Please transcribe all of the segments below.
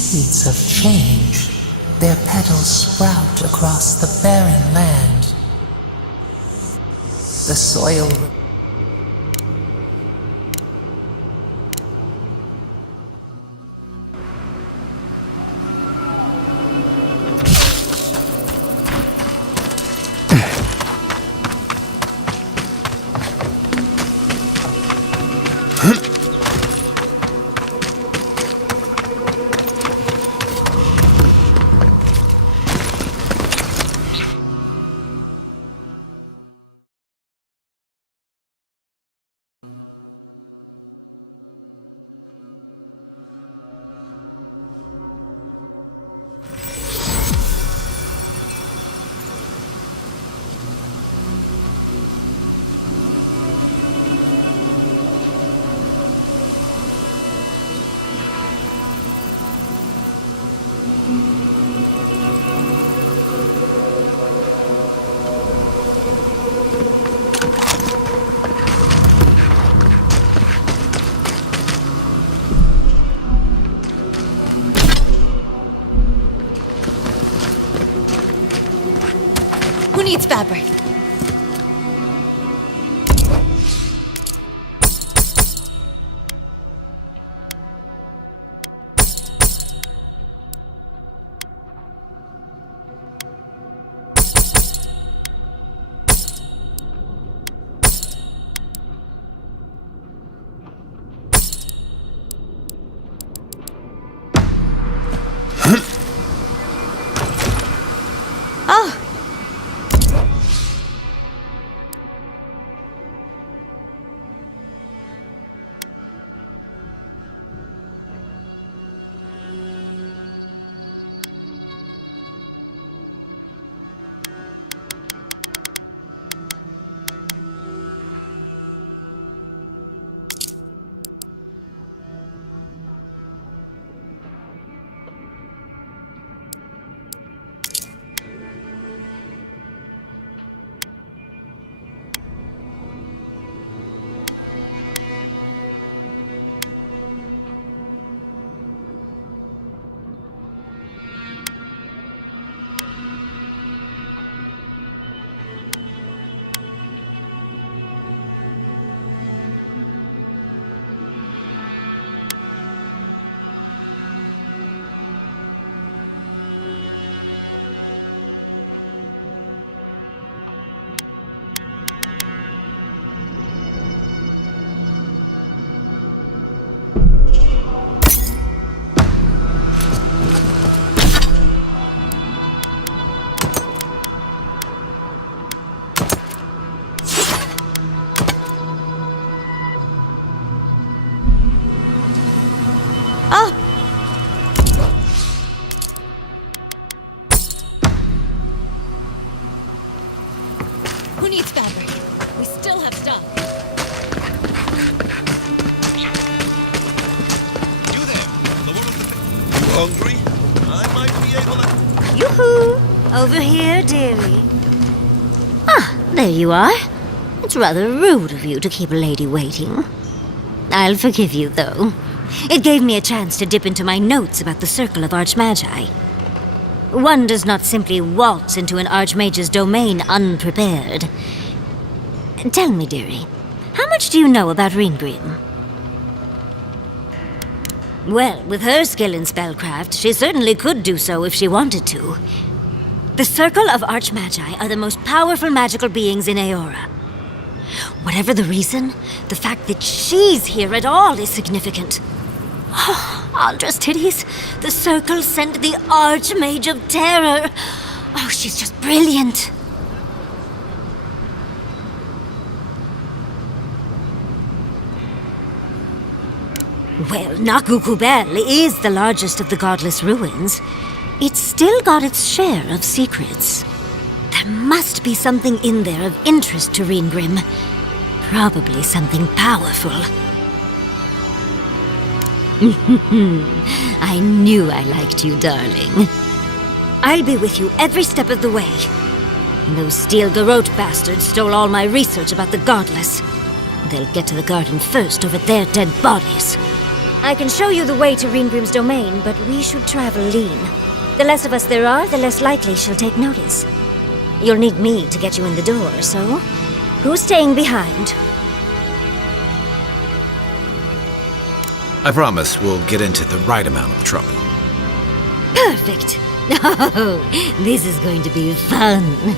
Seeds of change, their petals sprout across the barren land. The soil needs fabric. Oh. Who needs fabric? We still have stuff. You there? The one with the... You hungry? I might be able to... Yoo-hoo! Over here, dearie. Ah, there you are. It's rather rude of you to keep a lady waiting. I'll forgive you, though. It gave me a chance to dip into my notes about the Circle of Archmagi. One does not simply waltz into an Archmage's domain unprepared. Tell me, dearie, how much do you know about Ringrim? Well, with her skill in spellcraft, she certainly could do so if she wanted to. The Circle of Archmagi are the most powerful magical beings in Aora. Whatever the reason, the fact that she's here at all is significant. Aldra's titties. The circle sent the Archmage of Terror. Oh, she's just brilliant. Well, Nakukubel is the largest of the godless ruins. It's still got its share of secrets. There must be something in there of interest to Reengrim. Probably something powerful. I knew I liked you, darling. I'll be with you every step of the way. Those Steel Garrote bastards stole all my research about the Godless. They'll get to the garden first over their dead bodies. I can show you the way to Reengrim's domain, but we should travel lean. The less of us there are, the less likely she'll take notice. You'll need me to get you in the door, so who's staying behind? I promise we'll get into the right amount of trouble. Perfect. Oh, this is going to be fun.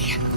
way.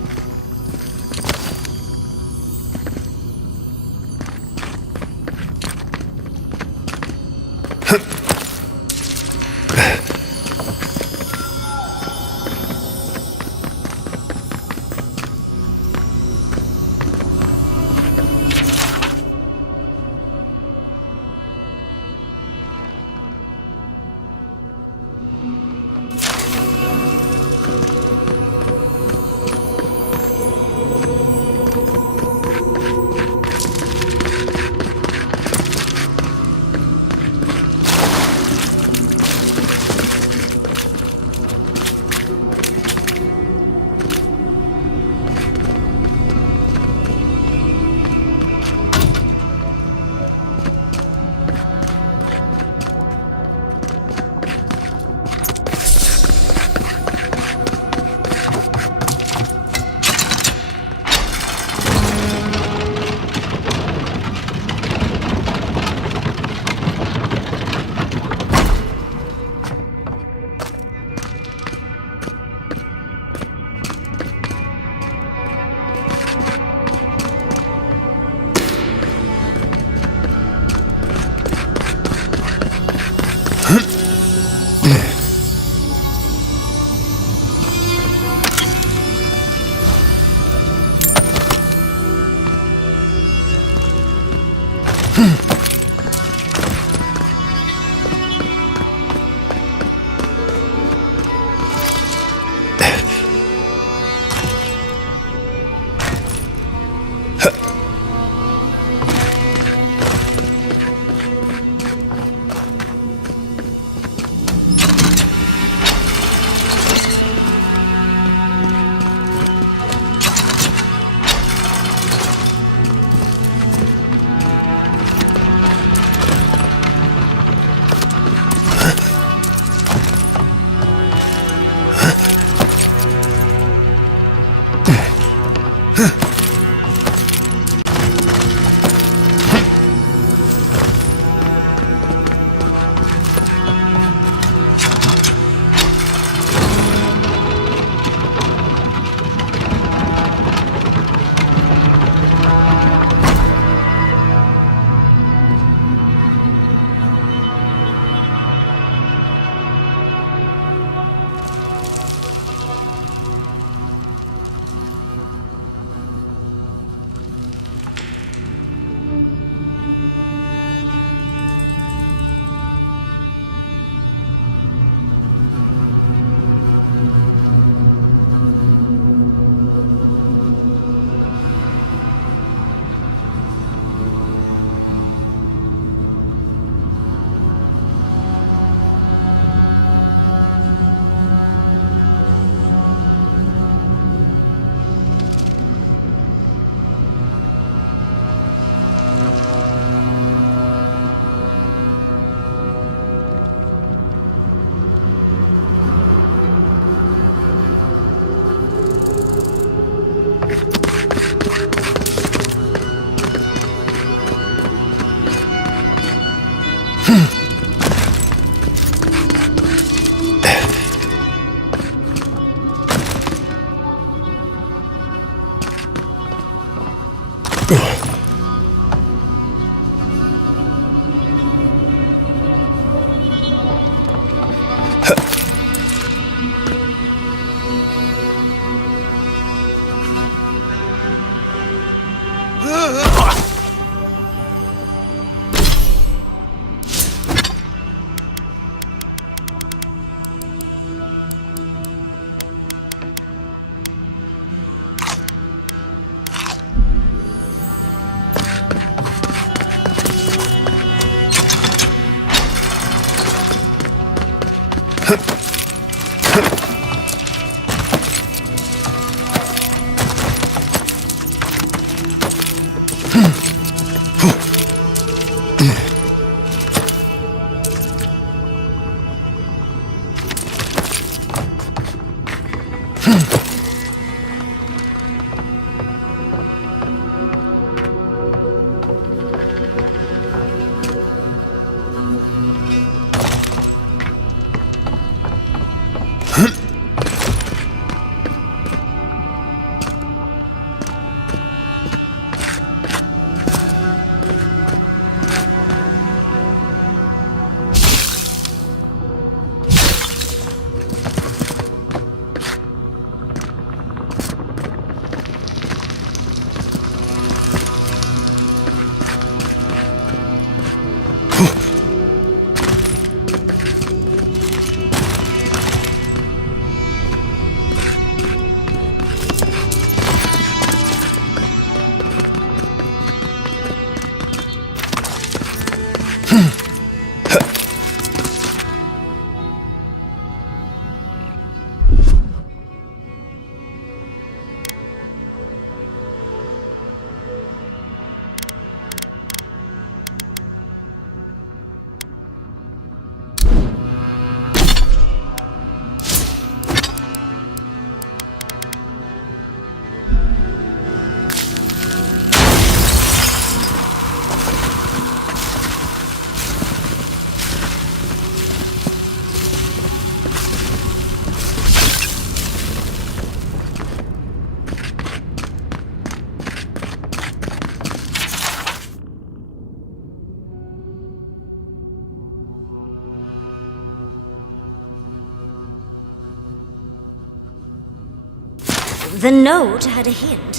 The note had a hint.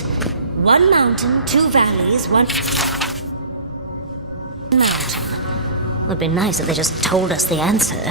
One mountain, two valleys, one mountain. Would be nice if they just told us the answer.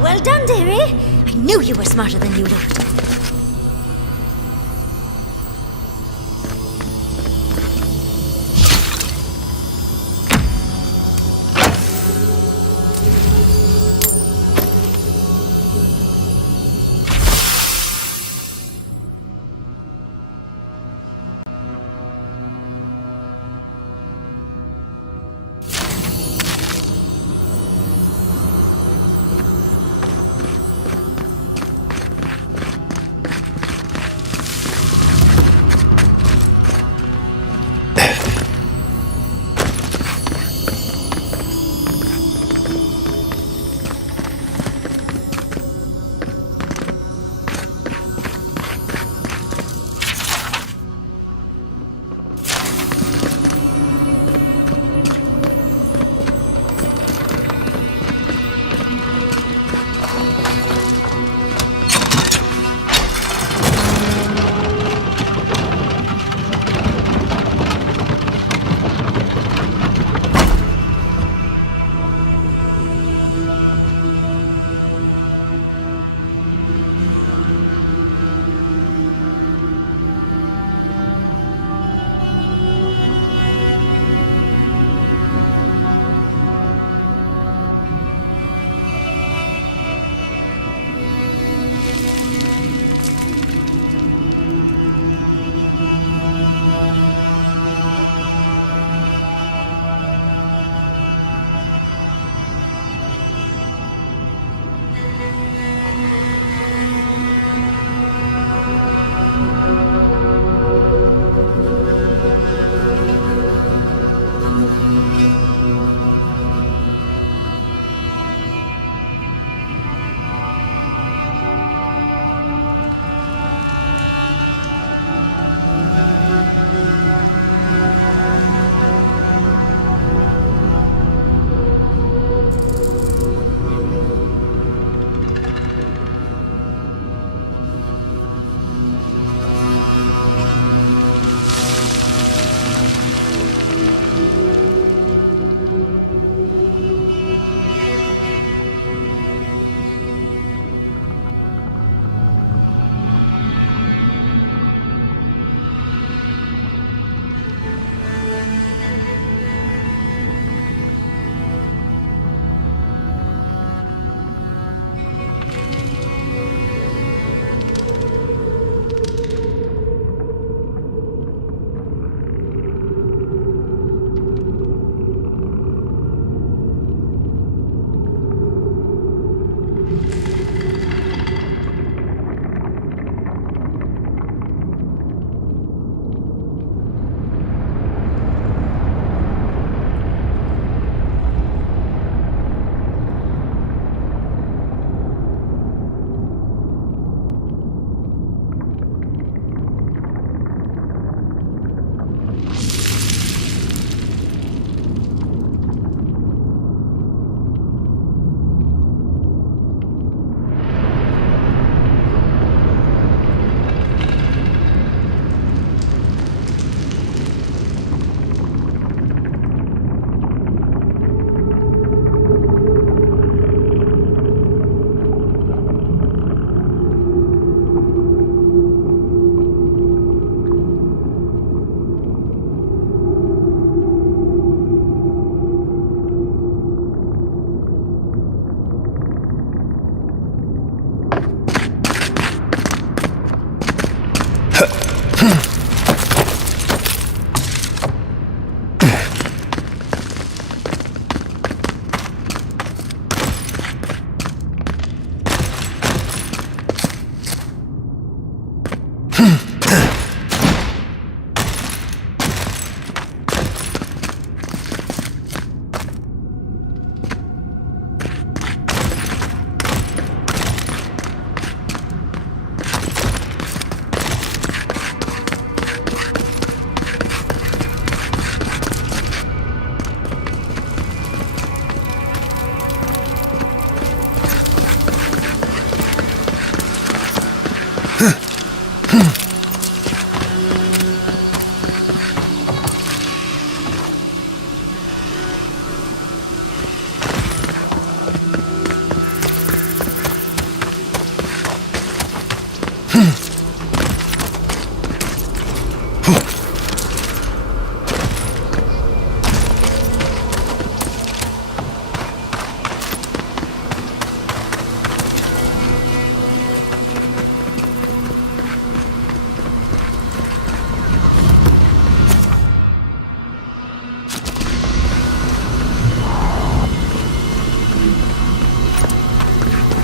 Well done, dearie. I knew you were smarter than you looked.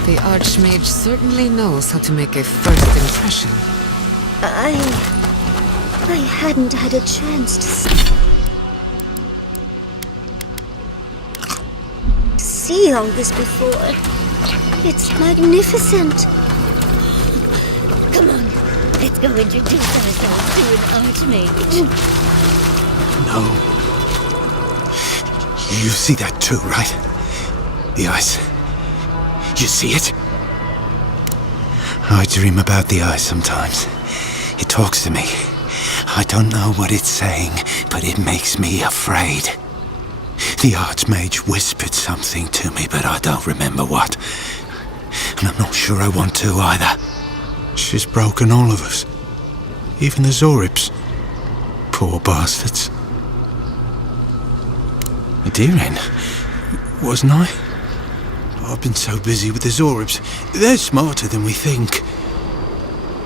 The Archmage certainly knows how to make a first impression. I hadn't had a chance to see all this before. It's magnificent. Come on, let's go introduce ourselves to an Archmage. No. You see that too, right? The ice. You see it? I dream about the ice sometimes. It talks to me. I don't know what it's saying, but it makes me afraid. The Archmage whispered something to me, but I don't remember what. And I'm not sure I want to either. She's broken all of us. Even the Zoribs. Poor bastards. Aderin, wasn't I? I've been so busy with the Zoribs. They're smarter than we think.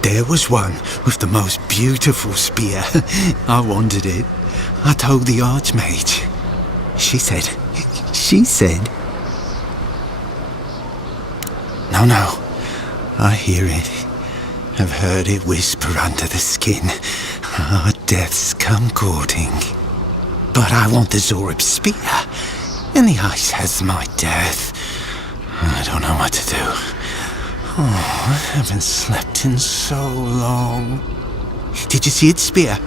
There was one with the most beautiful spear. I wanted it. I told the Archmage. She said... No. I hear it. I've heard it whisper under the skin. Our deaths come courting. But I want the Zorib spear. And the ice has my death. I don't know what to do. Oh, I haven't slept in so long. Did you see its spear?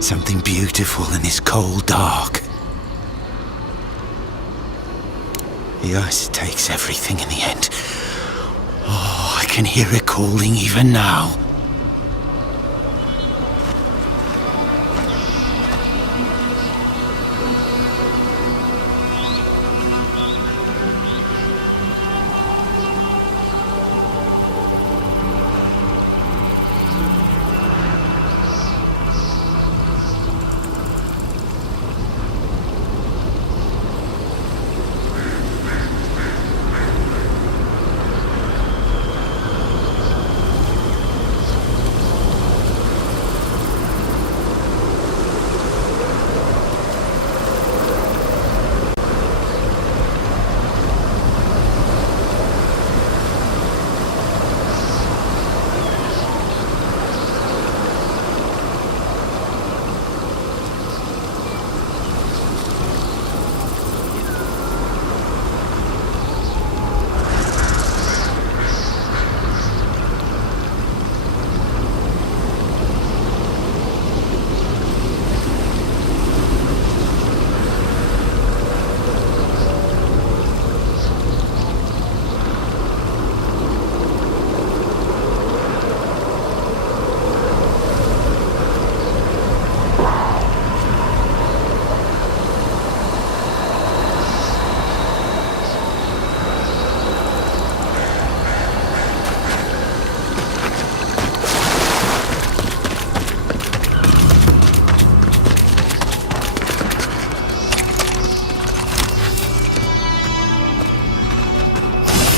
Something beautiful in this cold dark. The ice takes everything in the end. Oh, I can hear it calling even now.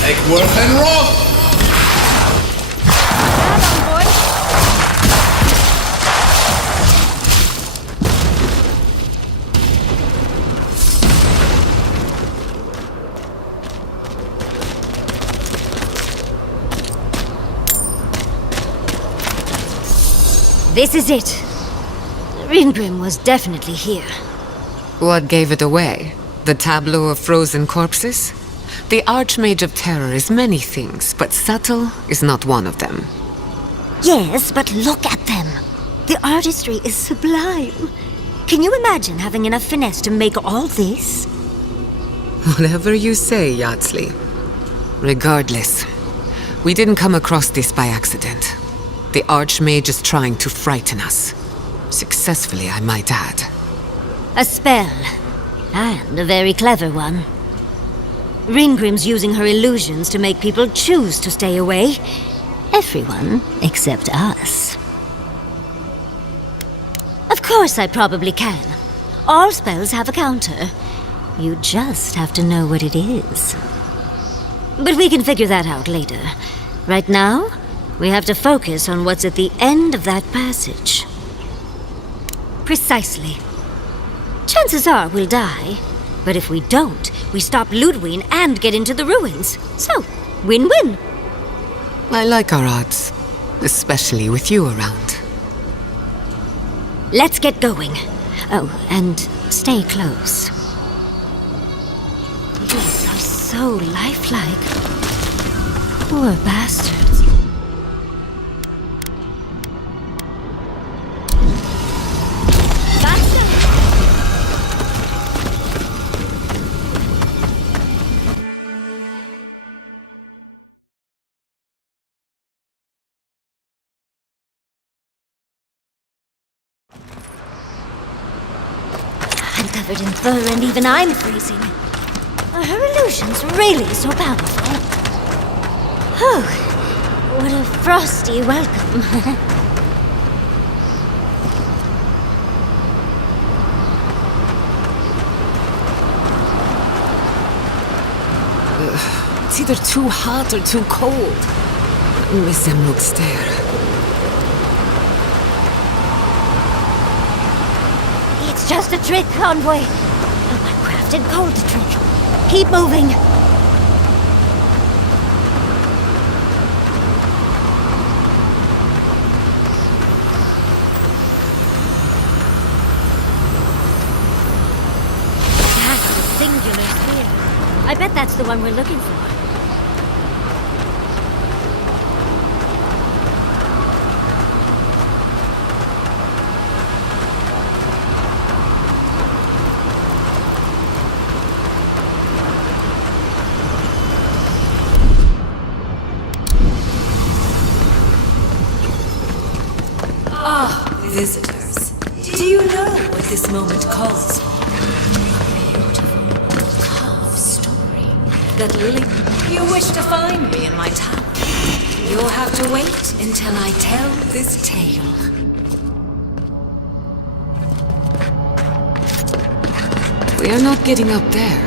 Egworth and Roth! This is it. Ringrim was definitely here. What gave it away? The tableau of frozen corpses? The Archmage of Terror is many things, but subtle is not one of them. Yes, but look at them. The artistry is sublime. Can you imagine having enough finesse to make all this? Whatever you say, Yardsley. Regardless, we didn't come across this by accident. The Archmage is trying to frighten us. Successfully, I might add. A spell. And a very clever one. Ringrim's using her illusions to make people choose to stay away. Everyone except us. Of course I probably can. All spells have a counter. You just have to know what it is. But we can figure that out later. Right now, we have to focus on what's at the end of that passage. Precisely. Chances are we'll die. But if we don't, we stop Ludwig and get into the ruins. So, Win-win. I like our odds, especially with you around. Let's get going. Oh, and stay close. These are so lifelike. Poor bastards. That's it! I'm covered in fur and even I'm freezing. Are her illusions really so powerful? Oh, what a frosty welcome. It's either too hot or too cold. Miss Emerald stare. It's just a trick, Envoy. A well-crafted cold trick. Keep moving. That's a singular sphere. I bet that's the one we're looking for. Visitors, do you know what this moment calls for? A beautiful, calm story that you wish to find me in my tower. You'll have to wait until I tell this tale. We are not getting up there.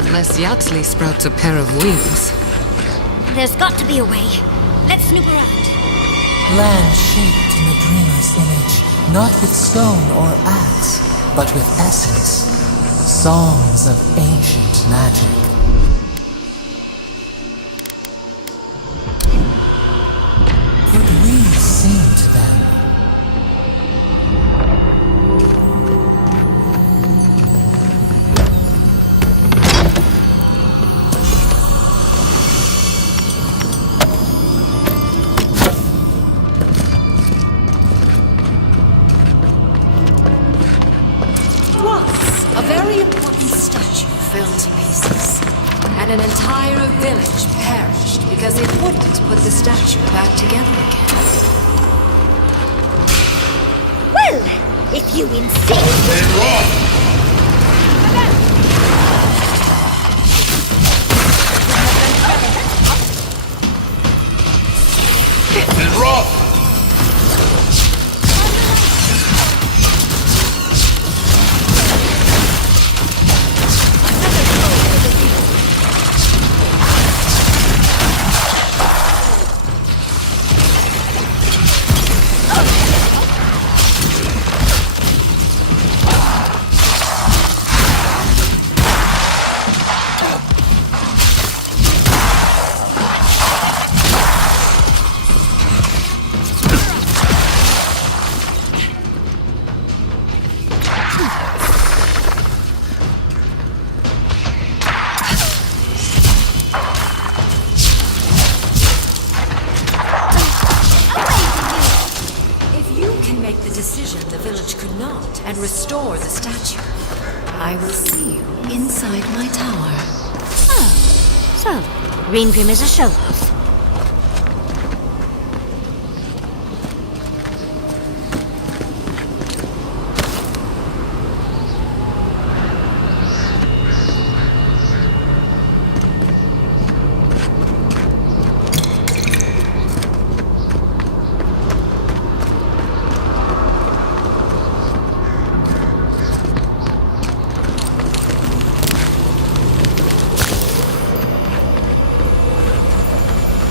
Unless Yatsley sprouts a pair of wings. There's got to be a way. Let's snoop around. Land shaped in the dreamer's image, not with stone or axe, but with essence. Songs of ancient magic. Could we sing to them? A very important statue fell to pieces, and an entire village perished because it wouldn't put the statue back together again. Well, if you insist. The village could not, and restore the statue. I will see you inside my tower. Oh, so Green is a show-off.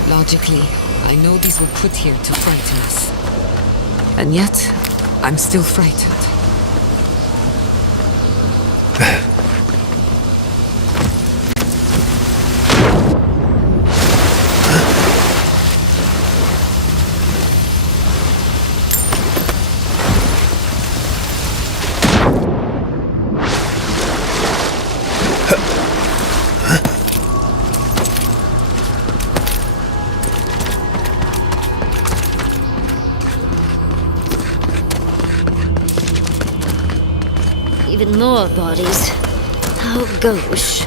Logically, I know these were put here to frighten us. And yet, I'm still frightened. Even more bodies. How gauche.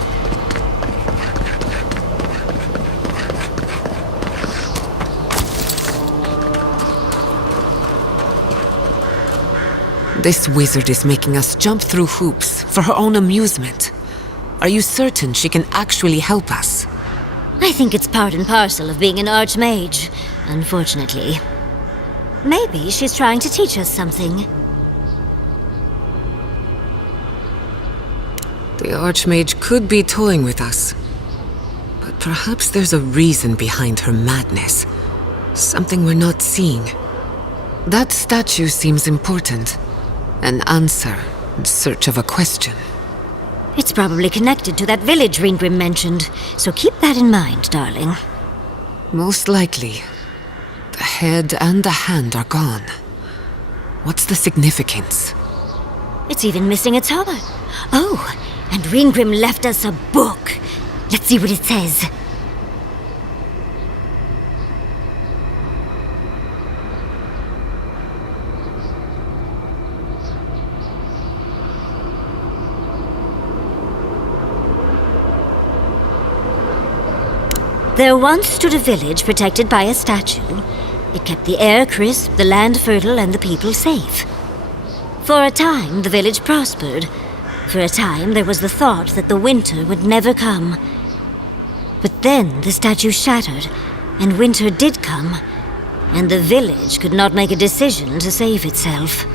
This wizard is making us jump through hoops for her own amusement. Are you certain she can actually help us? I think it's part and parcel of being an archmage, unfortunately. Maybe she's trying to teach us something. The Archmage could be toying with us. But perhaps there's a reason behind her madness. Something we're not seeing. That statue seems important. An answer in search of a question. It's probably connected to that village Ringrim mentioned, so keep that in mind, darling. Most likely. The head and the hand are gone. What's the significance? It's even missing its heart. Oh, and Ringrim left us a book. Let's see what it says. There once stood a village protected by a statue. It kept the air crisp, the land fertile, and the people safe. For a time, the village prospered. For a time, there was the thought that the winter would never come. But then the statue shattered, and winter did come, and the village could not make a decision to save itself.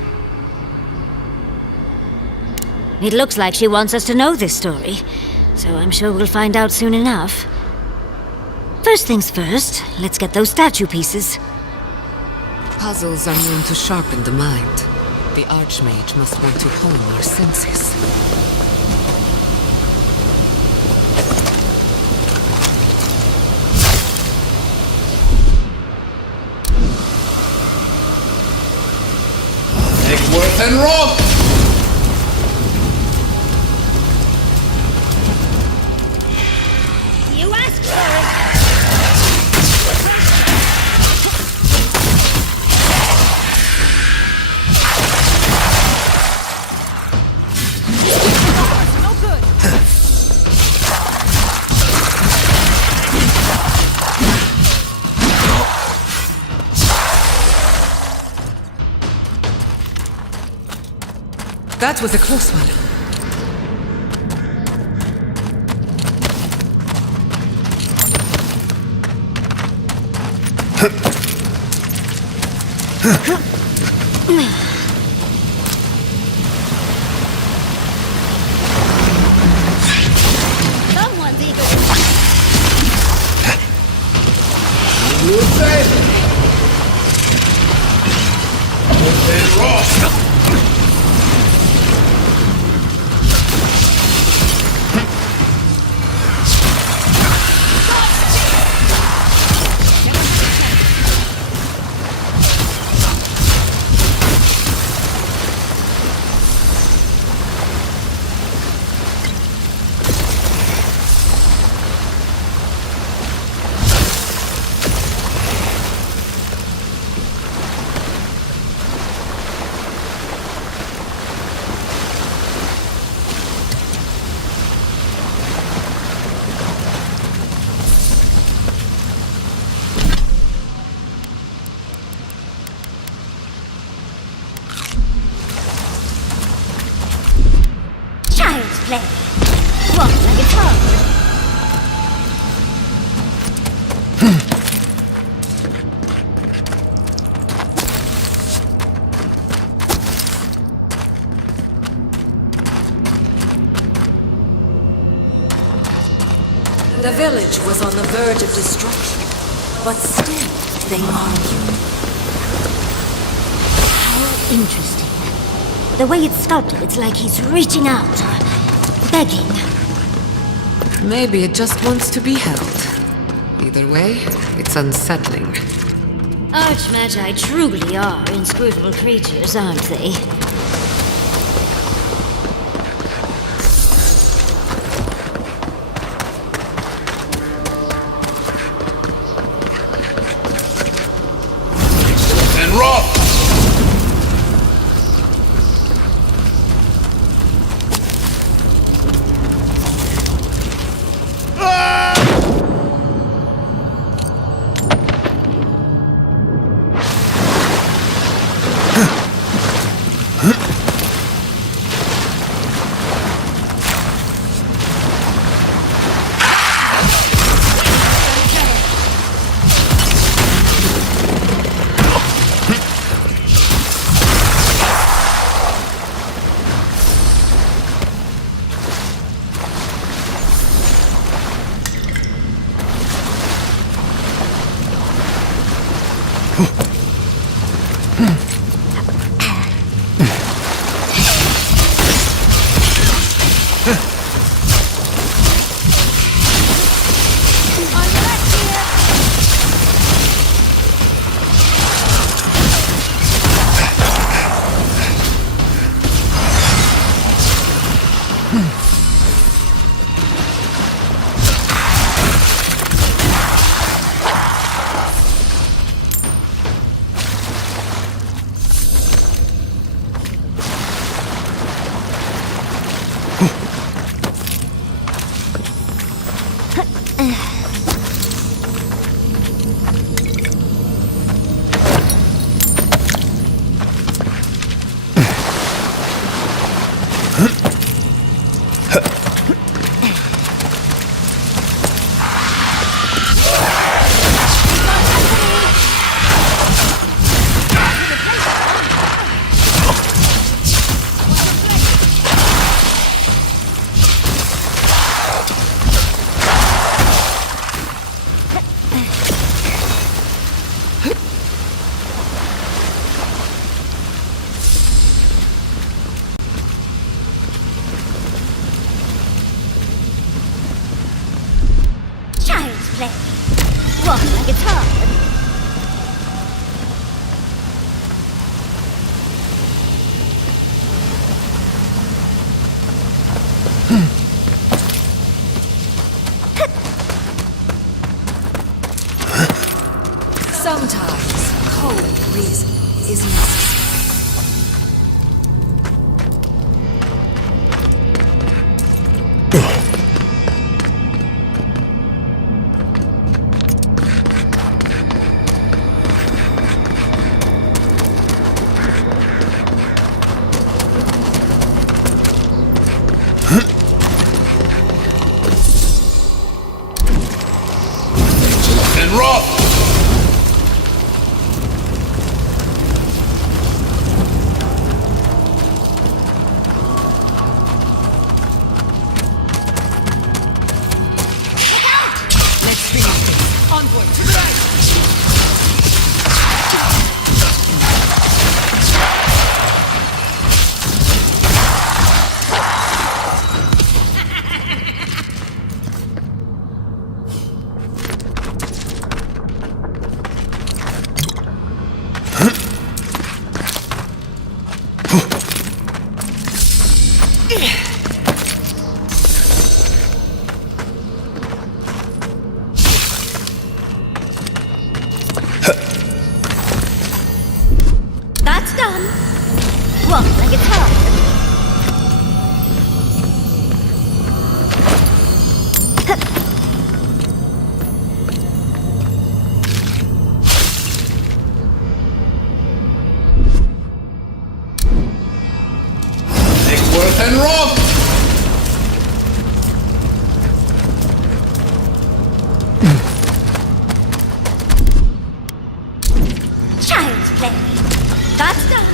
It looks like she wants us to know this story, so I'm sure we'll find out soon enough. First things first, let's get those statue pieces. Puzzles are known to sharpen the mind. The Archmage must want to hone our senses. Egworth and Rob! You asked for it! No good! That was a close one. Someone's eager. You say? And Rob! Child's play. Walk like a toddler. The village was on the verge of destruction, but still they argued. How interesting. The way it's sculpted, it's like he's reaching out, begging. Maybe it just wants to be held. Either way, it's unsettling. Archmagi truly are inscrutable creatures, aren't they? And Rob! Child's play. Walk like it's hard. Sometimes cold reason is necessary. And rock! Let's finish this. Onward to the right! That's done. Walk like it's hard. Nickworth and rock! Child's play. That's done.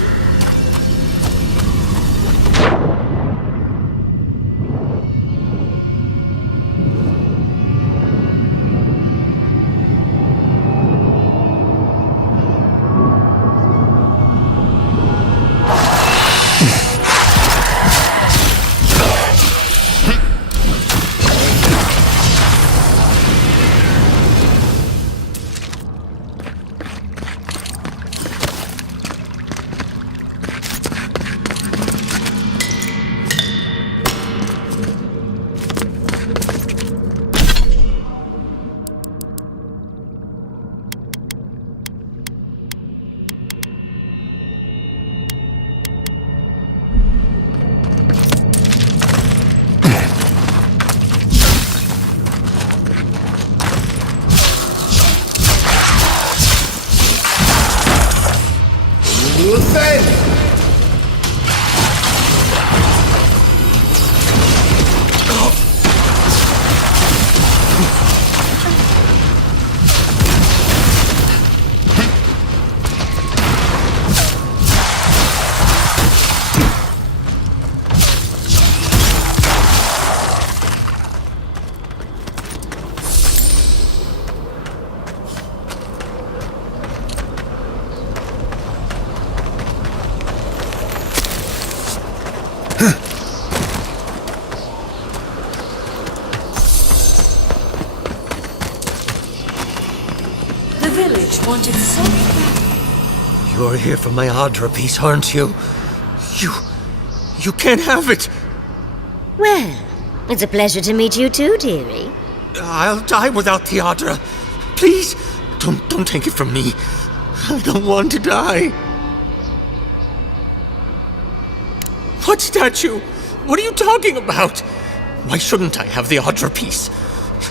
You think? The village wanted something. You're here for my Adra piece, aren't you? You can't have it! Well, it's a pleasure to meet you too, dearie. I'll die without Theodra. Please, don't take it from me. I don't want to die. What statue? What are you talking about? Why shouldn't I have the Audra piece?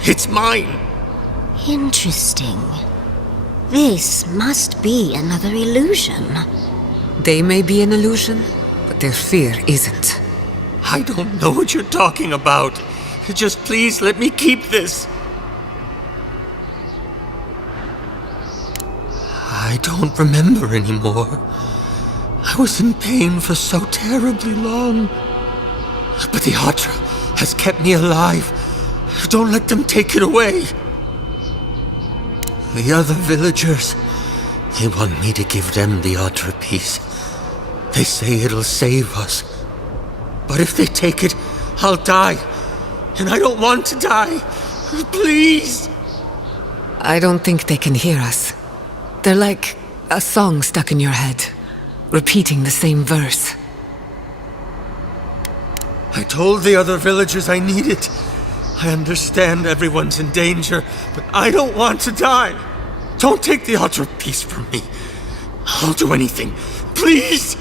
It's mine. Interesting. This must be another illusion. They may be an illusion, but their fear isn't. I don't know what you're talking about. Just please let me keep this. I don't remember anymore. I was in pain for so terribly long. But the Audra has kept me alive. Don't let them take it away. The other villagers, they want me to give them the Audra piece. They say it'll save us. But if they take it, I'll die. And I don't want to die. Please. I don't think they can hear us. They're like a song stuck in your head, repeating the same verse. I told the other villagers I need it. I understand everyone's in danger, but I don't want to die. Don't take the Audra piece from me. I'll do anything. Please!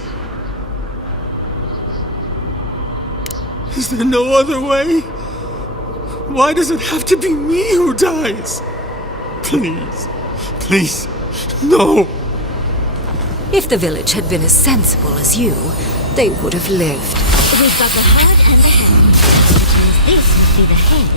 Is there no other way? Why does it have to be me who dies? Please. Please. No. If the village had been as sensible as you, they would have lived. We've got the heart and the head, which means this must be the head.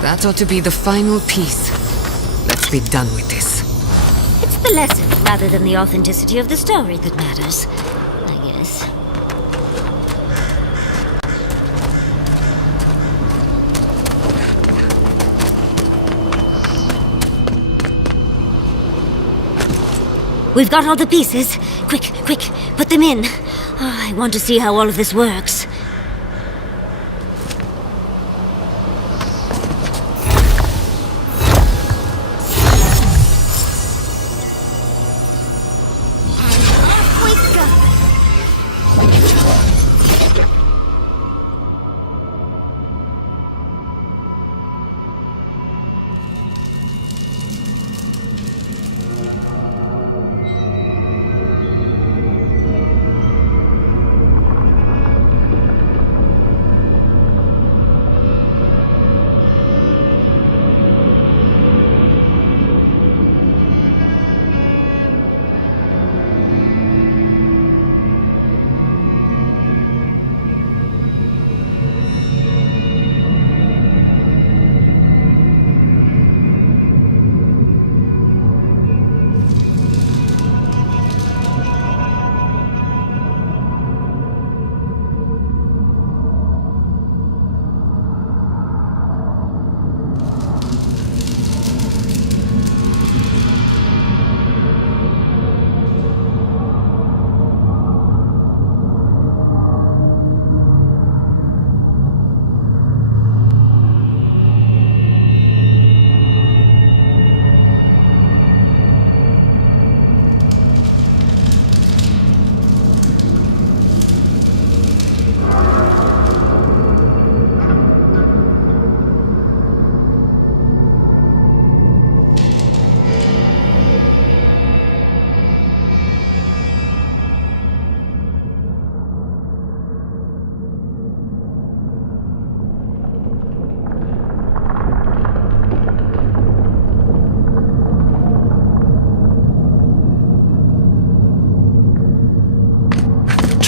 That ought to be the final piece. Let's be done with this. It's the lesson rather than the authenticity of the story that matters, I guess. We've got all the pieces. Quick, quick, put them in. Oh, I want to see how all of this works.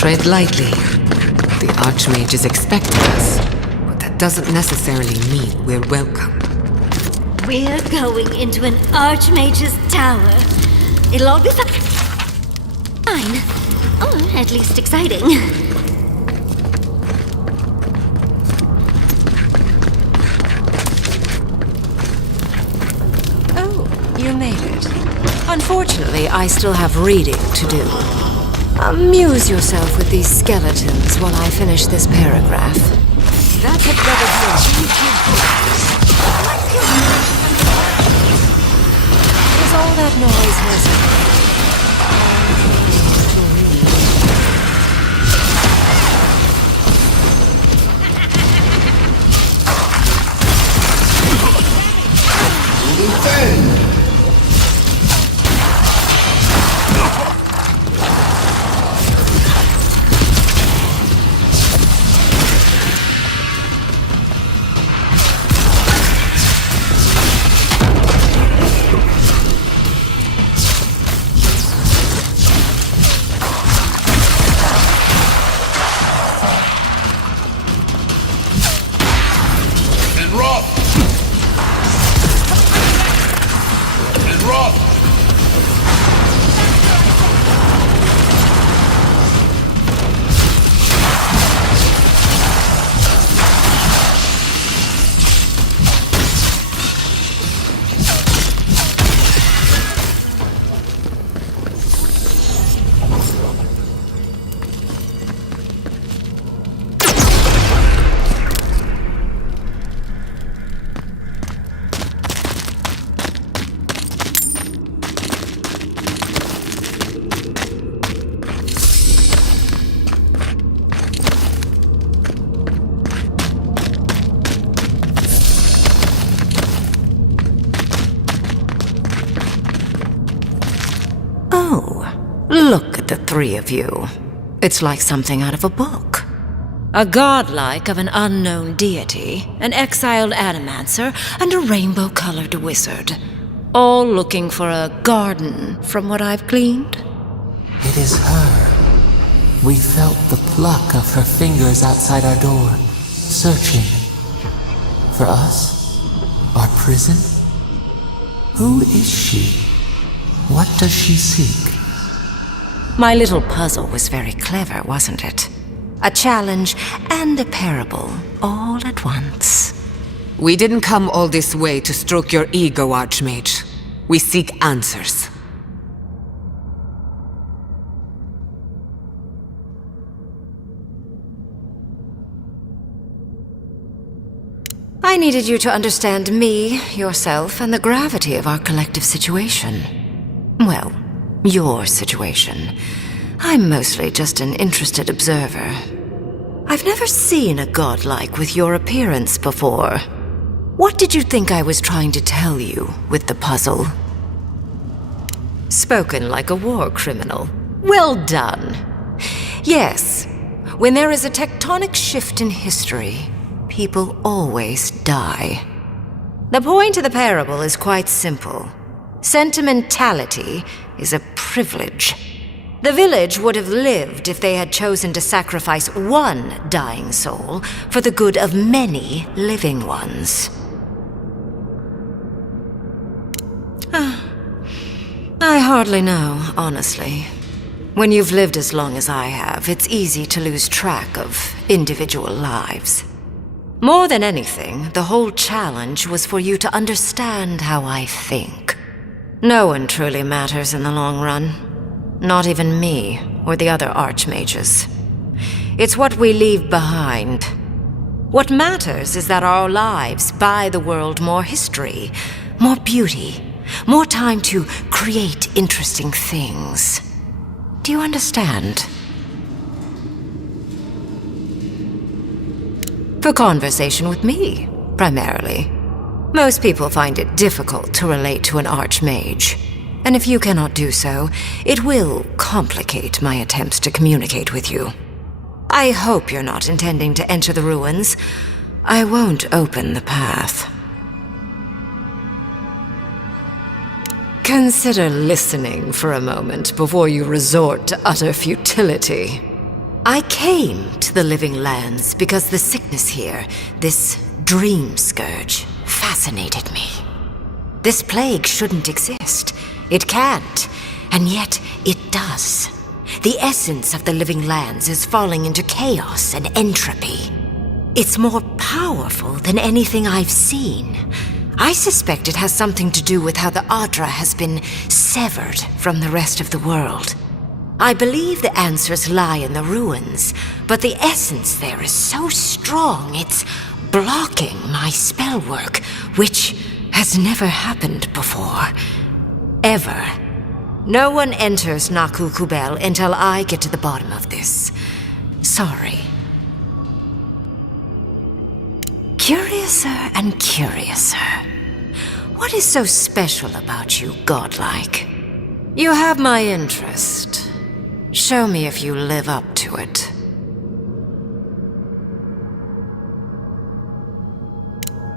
Tread lightly. The Archmage is expecting us, but that doesn't necessarily mean we're welcome. We're going into an Archmage's tower. It'll all be fine. Or at least exciting. Oh, you made it. Unfortunately, I still have reading to do. Amuse yourself with these skeletons while I finish this paragraph. That had better be a huge Is all that noise necessary? Look at the three of you. It's like something out of a book. A godlike of an unknown deity, an exiled animancer, and a rainbow-colored wizard. All looking for a garden, from what I've gleaned. It is her. We felt the pluck of her fingers outside our door, searching. For us? Our prison? Who is she? What does she seek? My little puzzle was very clever, wasn't it? A challenge and a parable, all at once. We didn't come all this way to stroke your ego, Archmage. We seek answers. I needed you to understand me, yourself, and the gravity of our collective situation. Well, your situation. I'm mostly just an interested observer. I've never seen a godlike with your appearance before. What did you think I was trying to tell you with the puzzle? Spoken like a war criminal. Well done. Yes, when there is a tectonic shift in history, people always die. The point of the parable is quite simple. Sentimentality is a privilege. The village would have lived if they had chosen to sacrifice one dying soul for the good of many living ones. I hardly know, honestly. When you've lived as long as I have, it's easy to lose track of individual lives. More than anything, the whole challenge was for you to understand how I think. No one truly matters in the long run. Not even me, or the other archmages. It's what we leave behind. What matters is that our lives buy the world more history, more beauty, more time to create interesting things. Do you understand? For conversation with me, primarily. Most people find it difficult to relate to an archmage. And if you cannot do so, it will complicate my attempts to communicate with you. I hope you're not intending to enter the ruins. I won't open the path. Consider listening for a moment before you resort to utter futility. I came to the Living Lands because the sickness here, this dream scourge, fascinated me. This plague shouldn't exist. It can't, and yet it does. The essence of the Living Lands is falling into chaos and entropy. It's more powerful than anything I've seen. I suspect it has something to do with how the Adra has been severed from the rest of the world. I believe the answers lie in the ruins, but the essence there is so strong it's blocking my spell work, which has never happened before. Ever. No one enters Naku Kubel until I get to the bottom of this. Sorry. Curiouser and curiouser. What is so special about you, godlike? You have my interest. Show me if you live up to it.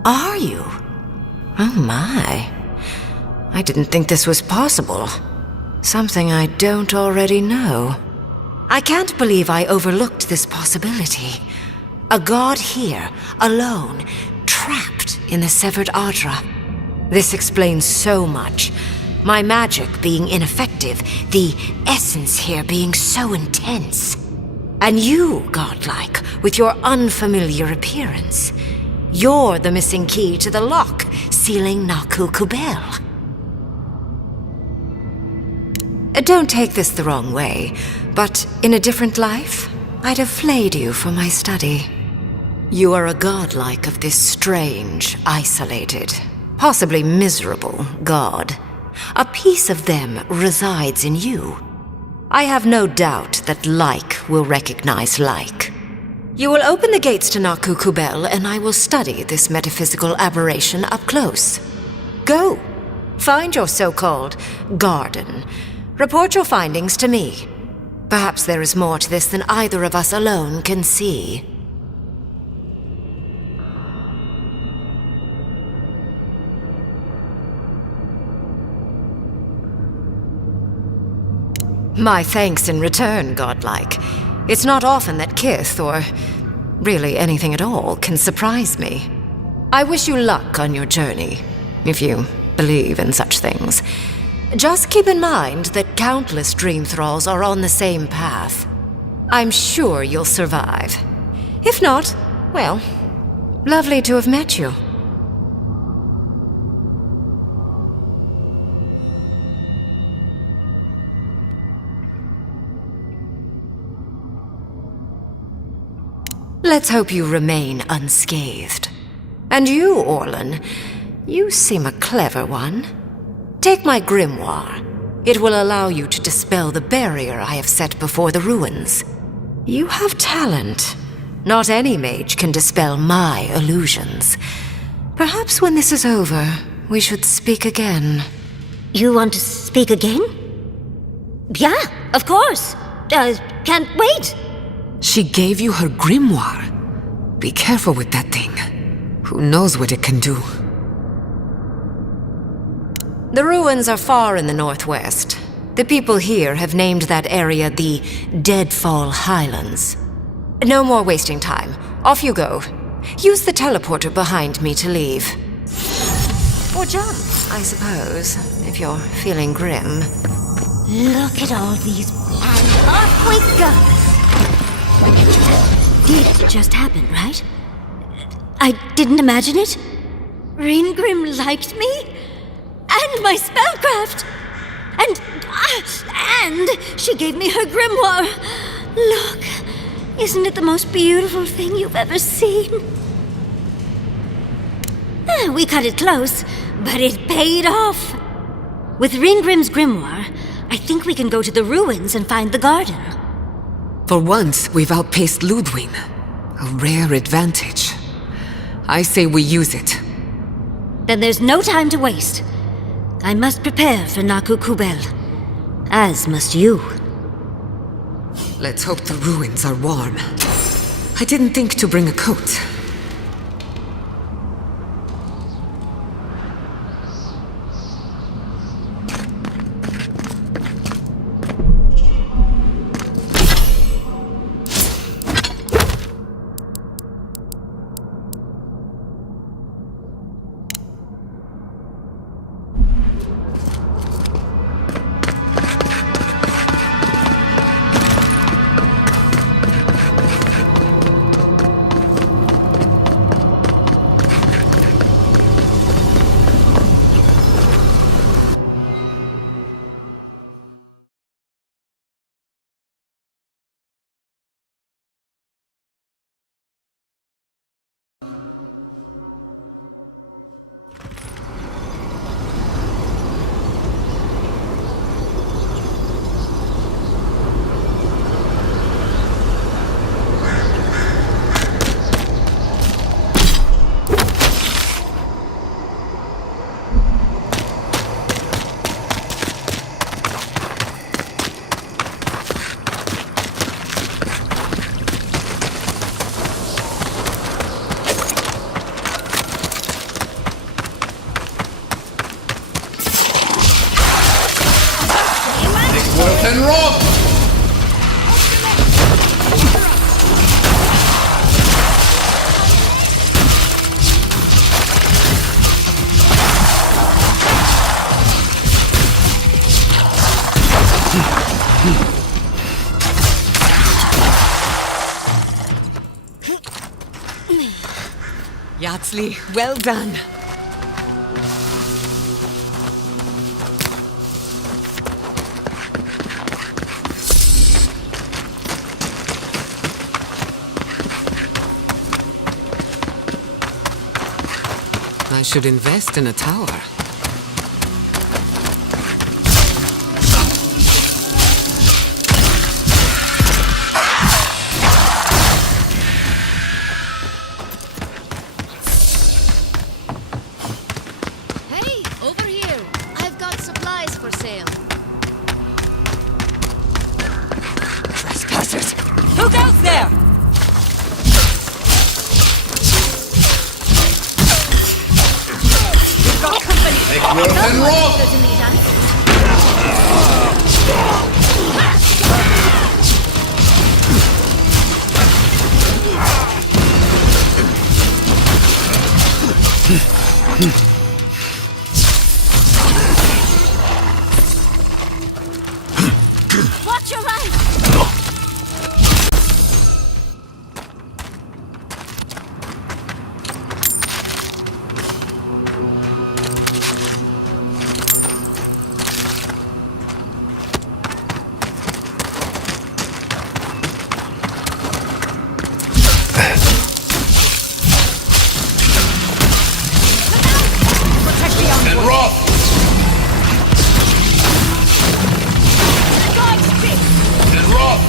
Are you? Oh my. I didn't think this was possible. Something I don't already know. I can't believe I overlooked this possibility. A god here, alone, trapped in the severed Adra. This explains so much. My magic being ineffective, the essence here being so intense. And you, godlike, with your unfamiliar appearance. You're the missing key to the lock, sealing Naku Kubel. Don't take this the wrong way, but in a different life, I'd have flayed you for my study. You are a godlike of this strange, isolated, possibly miserable god. A piece of them resides in you. I have no doubt that like will recognize like. You will open the gates to Naku Kubel, and I will study this metaphysical aberration up close. Go. Find your so-called garden. Report your findings to me. Perhaps there is more to this than either of us alone can see. My thanks in return, godlike. It's not often that Kith, or really anything at all, can surprise me. I wish you luck on your journey, if you believe in such things. Just keep in mind that countless dream thralls are on the same path. I'm sure you'll survive. If not, well, lovely to have met you. Let's hope you remain unscathed. And you, Orlan, you seem a clever one. Take my grimoire. It will allow you to dispel the barrier I have set before the ruins. You have talent. Not any mage can dispel my illusions. Perhaps when this is over, we should speak again. You want to speak again? Yeah, of course. Can't wait. She gave you her grimoire. Be careful with that thing. Who knows what it can do? The ruins are far in the northwest. The people here have named that area the Deadfall Highlands. No more wasting time. Off you go. Use the teleporter behind me to leave. Or jump, I suppose, if you're feeling grim. Look at all these... And off we go! Did just happen, right? I didn't imagine it. Ringrim liked me? And my spellcraft! And she gave me her grimoire! Look, isn't it the most beautiful thing you've ever seen? We cut it close, but it paid off. With Ringgrim's grimoire, I think we can go to the ruins and find the garden. For once, we've outpaced Ludwig. A rare advantage. I say we use it. Then there's no time to waste. I must prepare for Naku Kubel. As must you. Let's hope the ruins are warm. I didn't think to bring a coat. and rough! Yatsley, well done. I should invest in a tower. Hey, over here. I've got supplies for sale. Trespassers! Who goes there? We've got company. Make worth and rough! Good to meet us. Watch your right! And rough! And rough!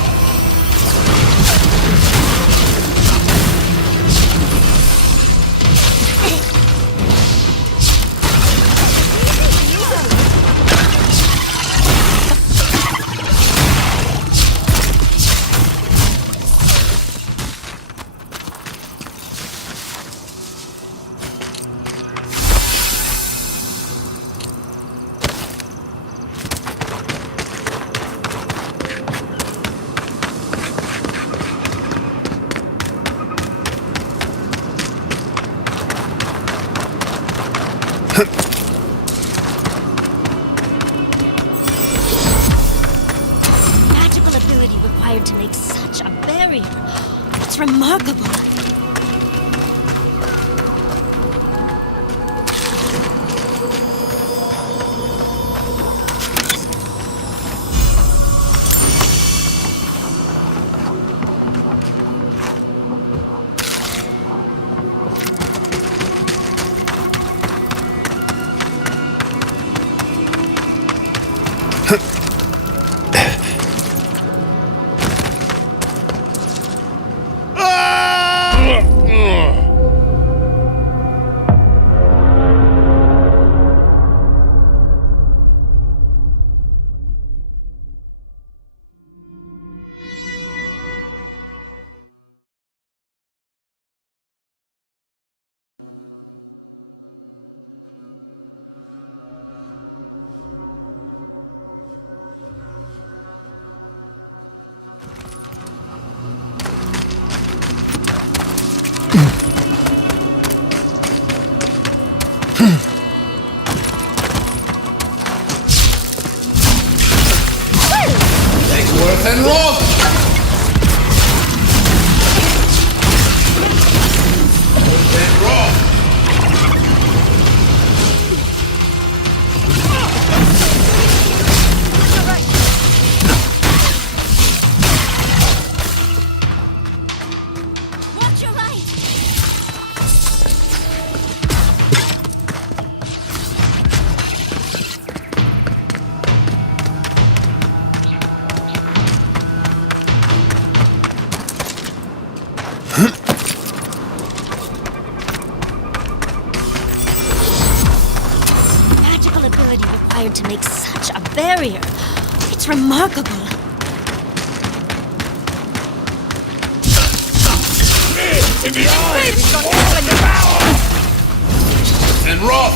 Magical ability required to make such a barrier. It's remarkable. Make worth and rough! Worth and rough! Watch your right! Magical ability required to make such a barrier. It's remarkable. And rough!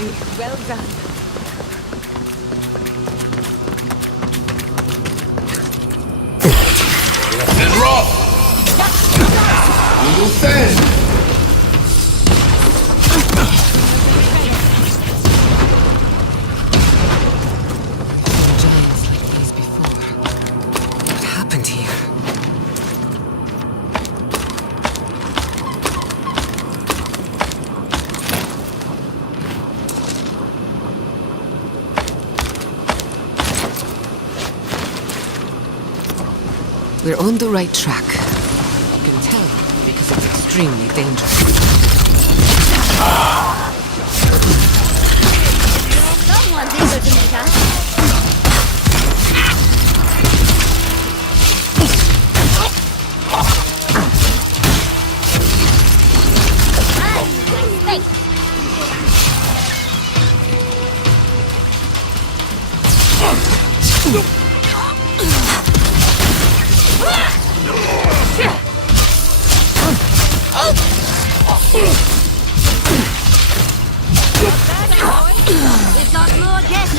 Well done. And rough! You defend! Giants like these before. What happened here? We're on the right track. You can tell because it's extremely dangerous. Someone's eager to meet us. We've got more guests.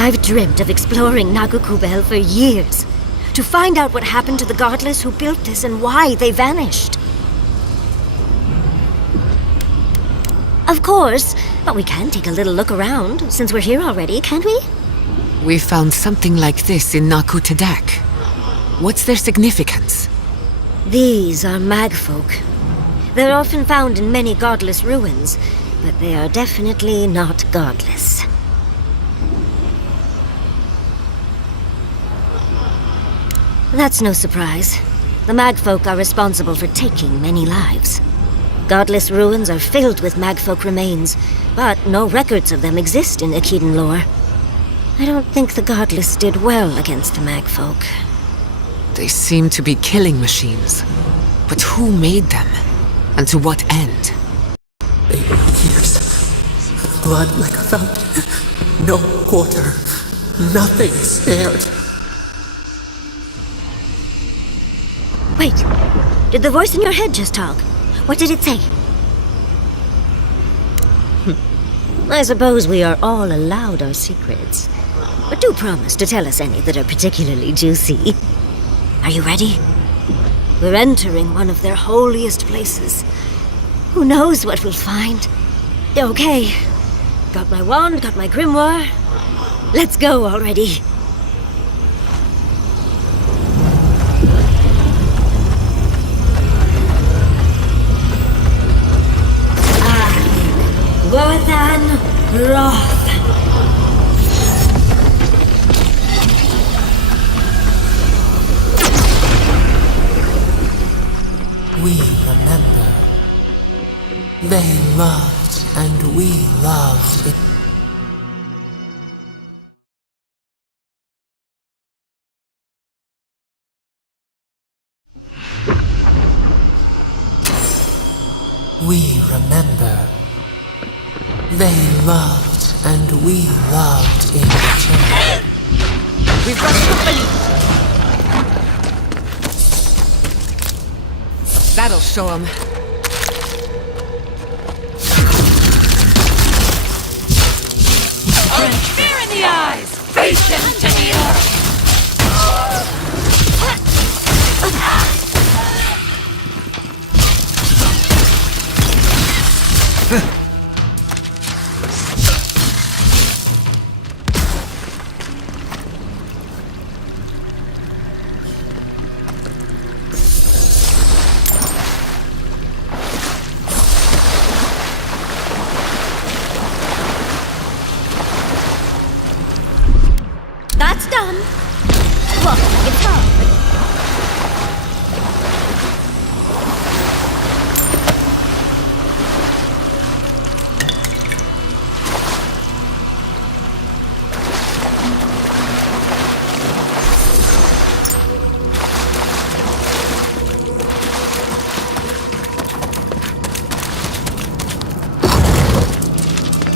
I've dreamt of exploring Nagakubel for years, to find out what happened to the godless who built this and why they vanished. Of course, but we can take a little look around, since we're here already, can't we? We found something like this in Naku Tadak. What's their significance? These are magfolk. They're often found in many godless ruins, but they are definitely not godless. That's no surprise. The magfolk are responsible for taking many lives. Godless ruins are filled with magfolk remains, but no records of them exist in Akhidan lore. I don't think the godless did well against the magfolk. They seem to be killing machines. But who made them? And to what end? 8 years. Blood like a fountain. No quarter. Nothing spared. Wait, did the voice in your head just talk? What did it say? I suppose we are all allowed our secrets. But do promise to tell us any that are particularly juicy. Are you ready? We're entering one of their holiest places. Who knows what we'll find? Okay. Got my wand, got my grimoire. Let's go already. Gothan Roth. We remember. They loved and we loved it. We remember. They loved and we loved in return. We've got company! That'll show them. Fear in the eyes! Face them to the earth!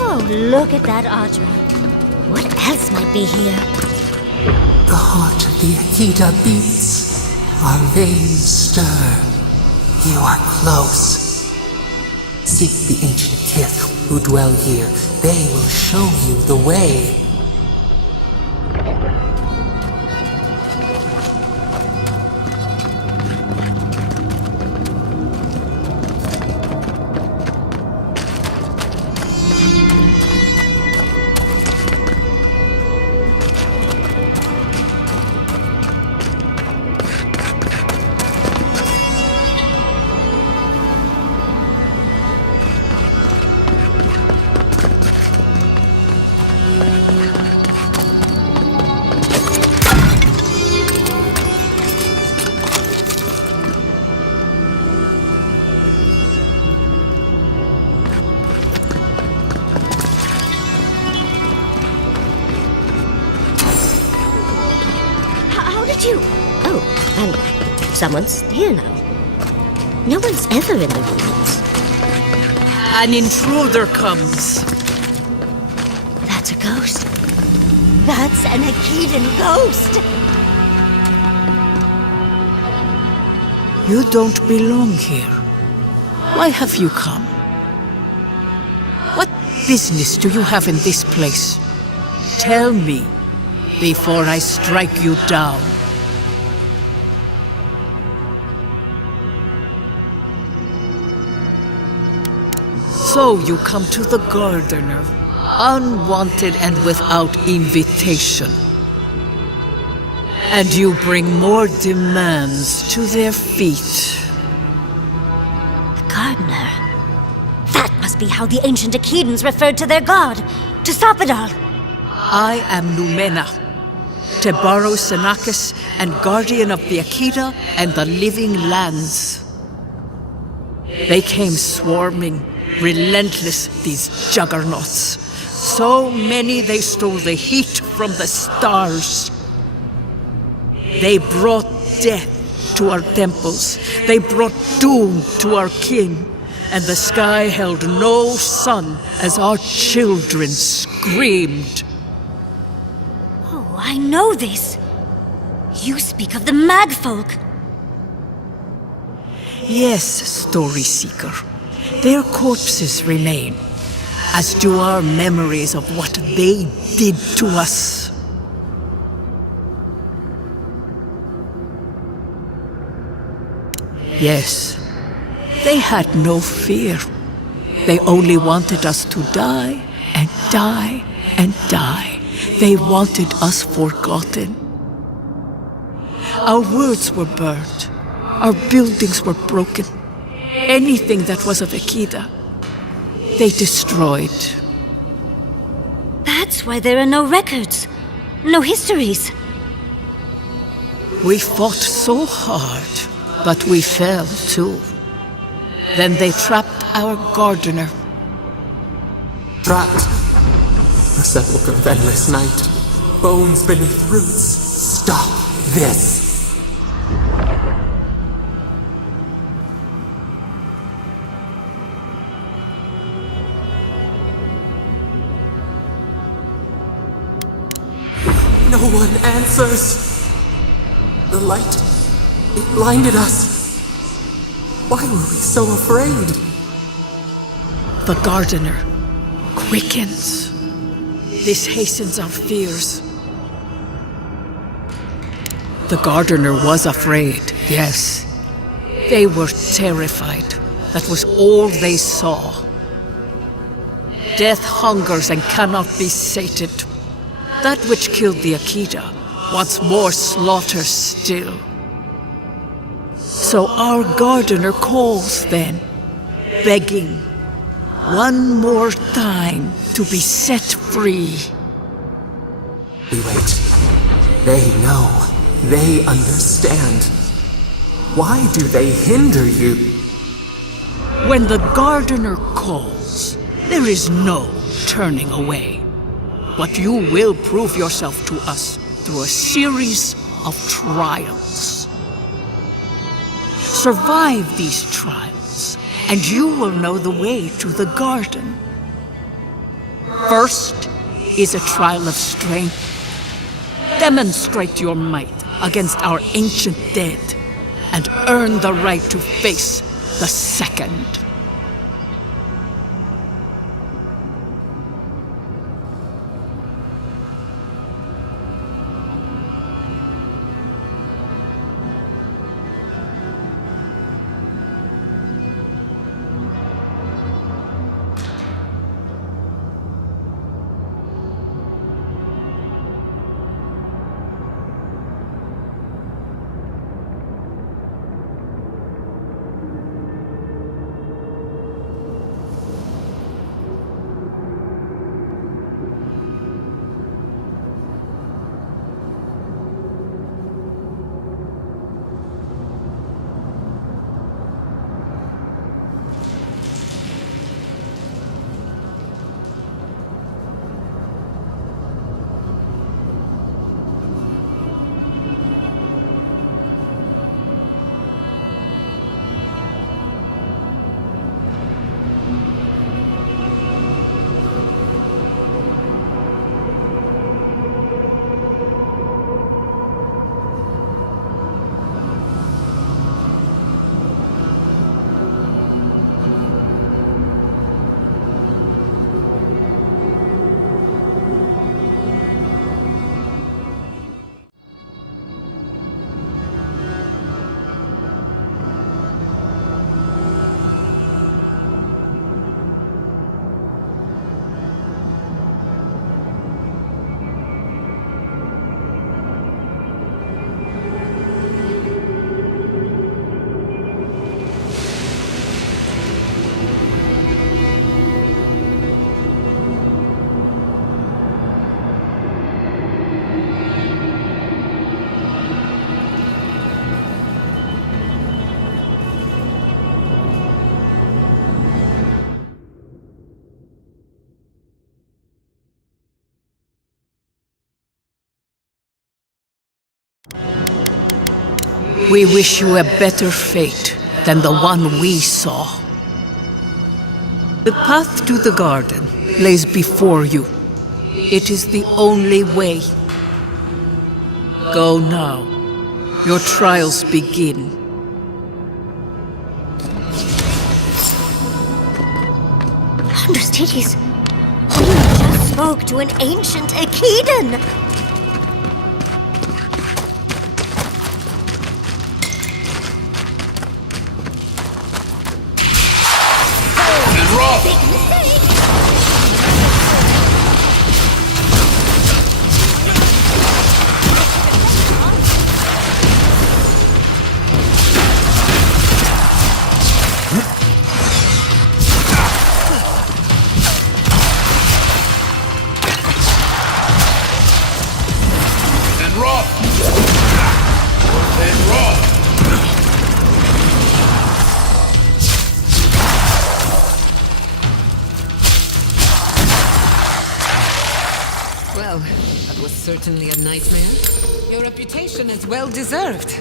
Oh, look at that artery. What else might be here? The heart of the Akita beats. Our veins stir. You are close. Seek the ancient kith who dwell here. They will show you the way. How did you? Oh, and someone's here now. No one's ever in the ruins. An intruder comes. That's a ghost. That's an Akitan ghost! You don't belong here. Why have you come? What business do you have in this place? Tell me, before I strike you down. So you come to the Gardener, unwanted and without invitation. And you bring more demands to their feet. The gardener. That must be how the ancient Akitans referred to their god. To stop it all. I am Numena, Tebaro Senakis, and guardian of the Akita and the living lands. They came swarming, relentless, these juggernauts. So many they stole the heat from the stars. They brought death to our temples. They brought doom to our king. And the sky held no sun as our children screamed. Oh, I know this. You speak of the Magfolk. Yes, Story Seeker. Their corpses remain, as do our memories of what they did to us. Yes, they had no fear. They only wanted us to die and die and die. They wanted us forgotten. Our words were burned. Our buildings were broken. Anything that was of Akita, they destroyed. That's why there are no records. No histories. We fought so hard, but we fell too. Then they trapped our gardener. Trapped. The sepulchre of endless night. Bones beneath roots. Stop this. No one answers. The light, it blinded us. Why were we so afraid? The gardener quickens. This hastens our fears. The gardener was afraid, yes. They were terrified. That was all they saw. Death hungers and cannot be sated. That which killed the Akita wants more slaughter still. So our gardener calls then, begging one more time to be set free. We wait. They know. They understand. Why do they hinder you? When the gardener calls, there is no turning away. But you will prove yourself to us through a series of trials. Survive these trials, and you will know the way to the garden. First is a trial of strength. Demonstrate your might against our ancient dead, and earn the right to face the second. We wish you a better fate than the one we saw. The path to the garden lays before you. It is the only way. Go now. Your trials begin. Understudies, we just spoke to an ancient Akedan. Big mistake! Well, that was certainly a nightmare. Your reputation is well deserved.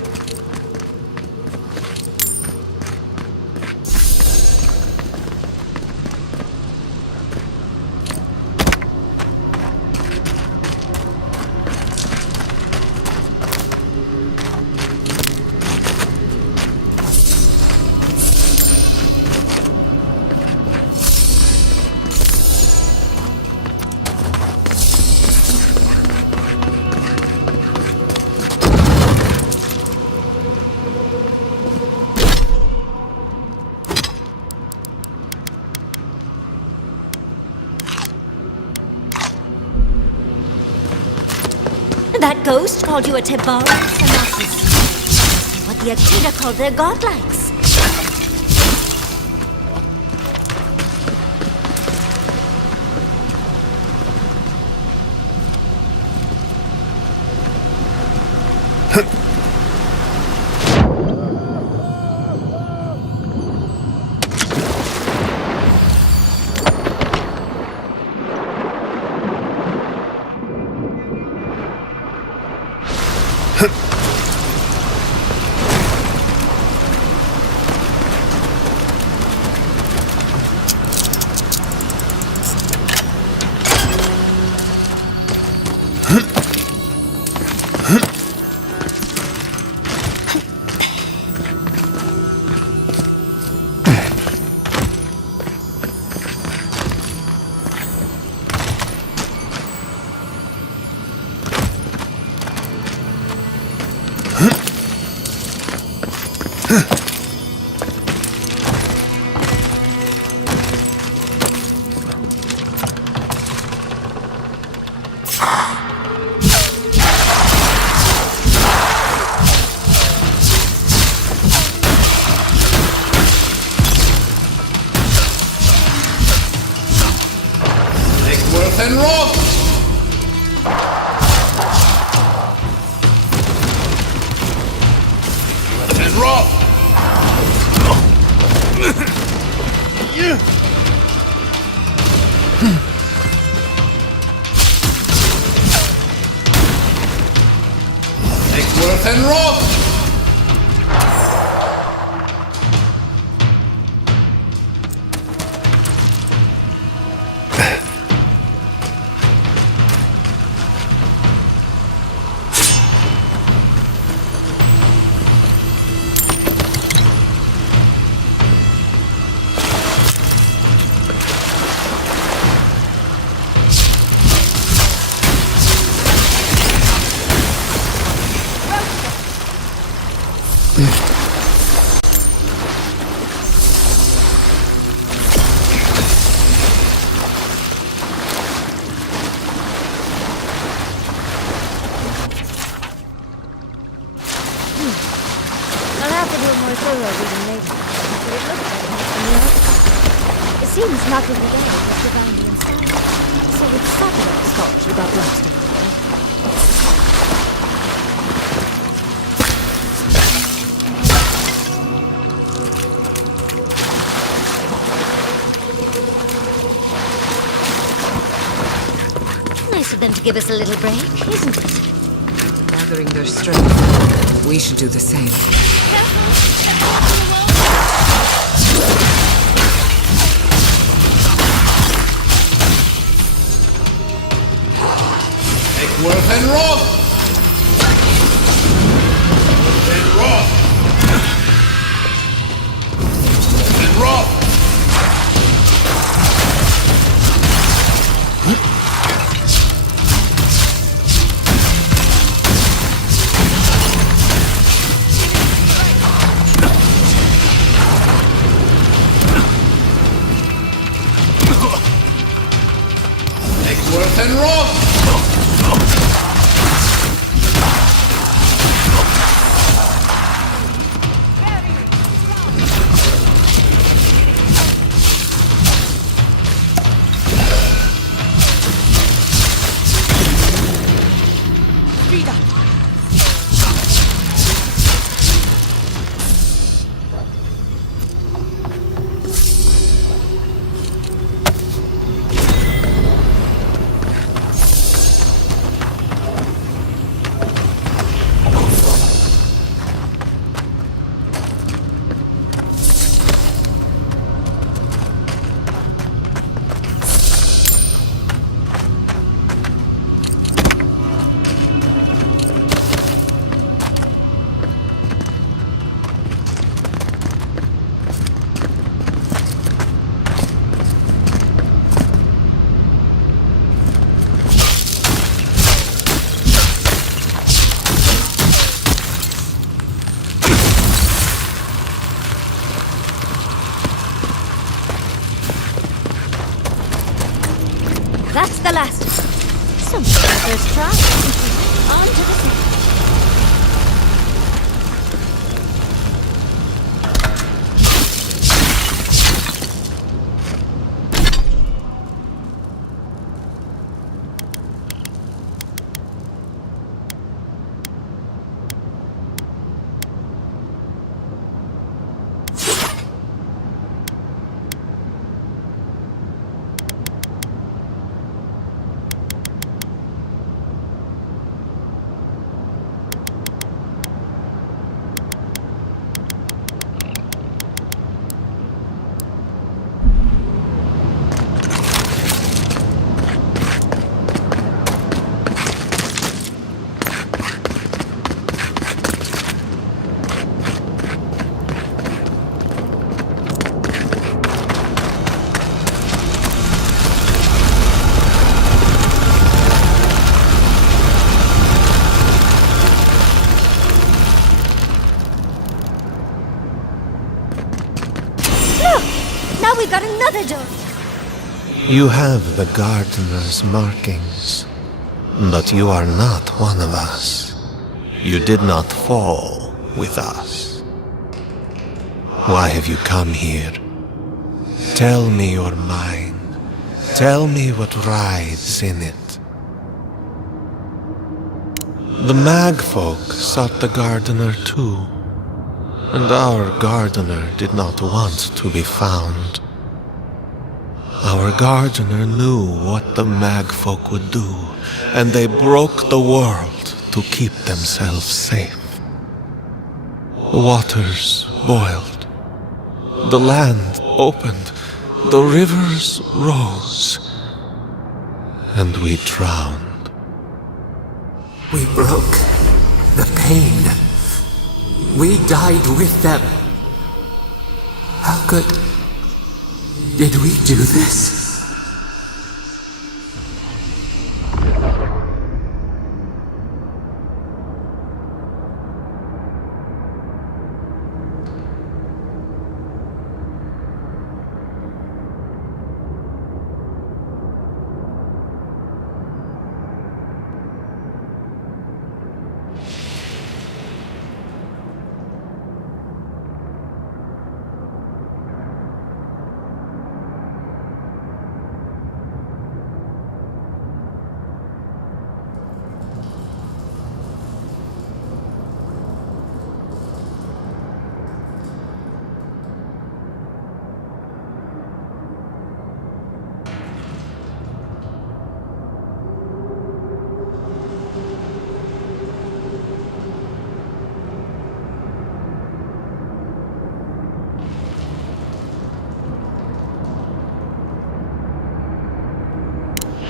That ghost called you a Tebara Sanakis. What the Akita called their godlikes. Huh. Roth! Egworth and Roth! I'll have to do a more thorough reading later, but it looks like it's from the outside. It seems Naku was divinely inspired, so it's Sakura's fault she got lost over there. Nice of them to give us a little break, isn't it? Gathering their strength. We should do the same. Egworth and Roth! And Roth! And Roth! Egworth and Roth! That's the last. Something first try. On to the second. Now we've got another door. You have the gardener's markings, but you are not one of us. You did not fall with us. Why have you come here? Tell me your mind. Tell me what rides in it. The mag folk sought the gardener too. And our gardener did not want to be found. Our gardener knew what the magfolk would do, and they broke the world to keep themselves safe. The waters boiled, the land opened, the rivers rose, and we drowned. We broke the pain. We died with them. How did we do this?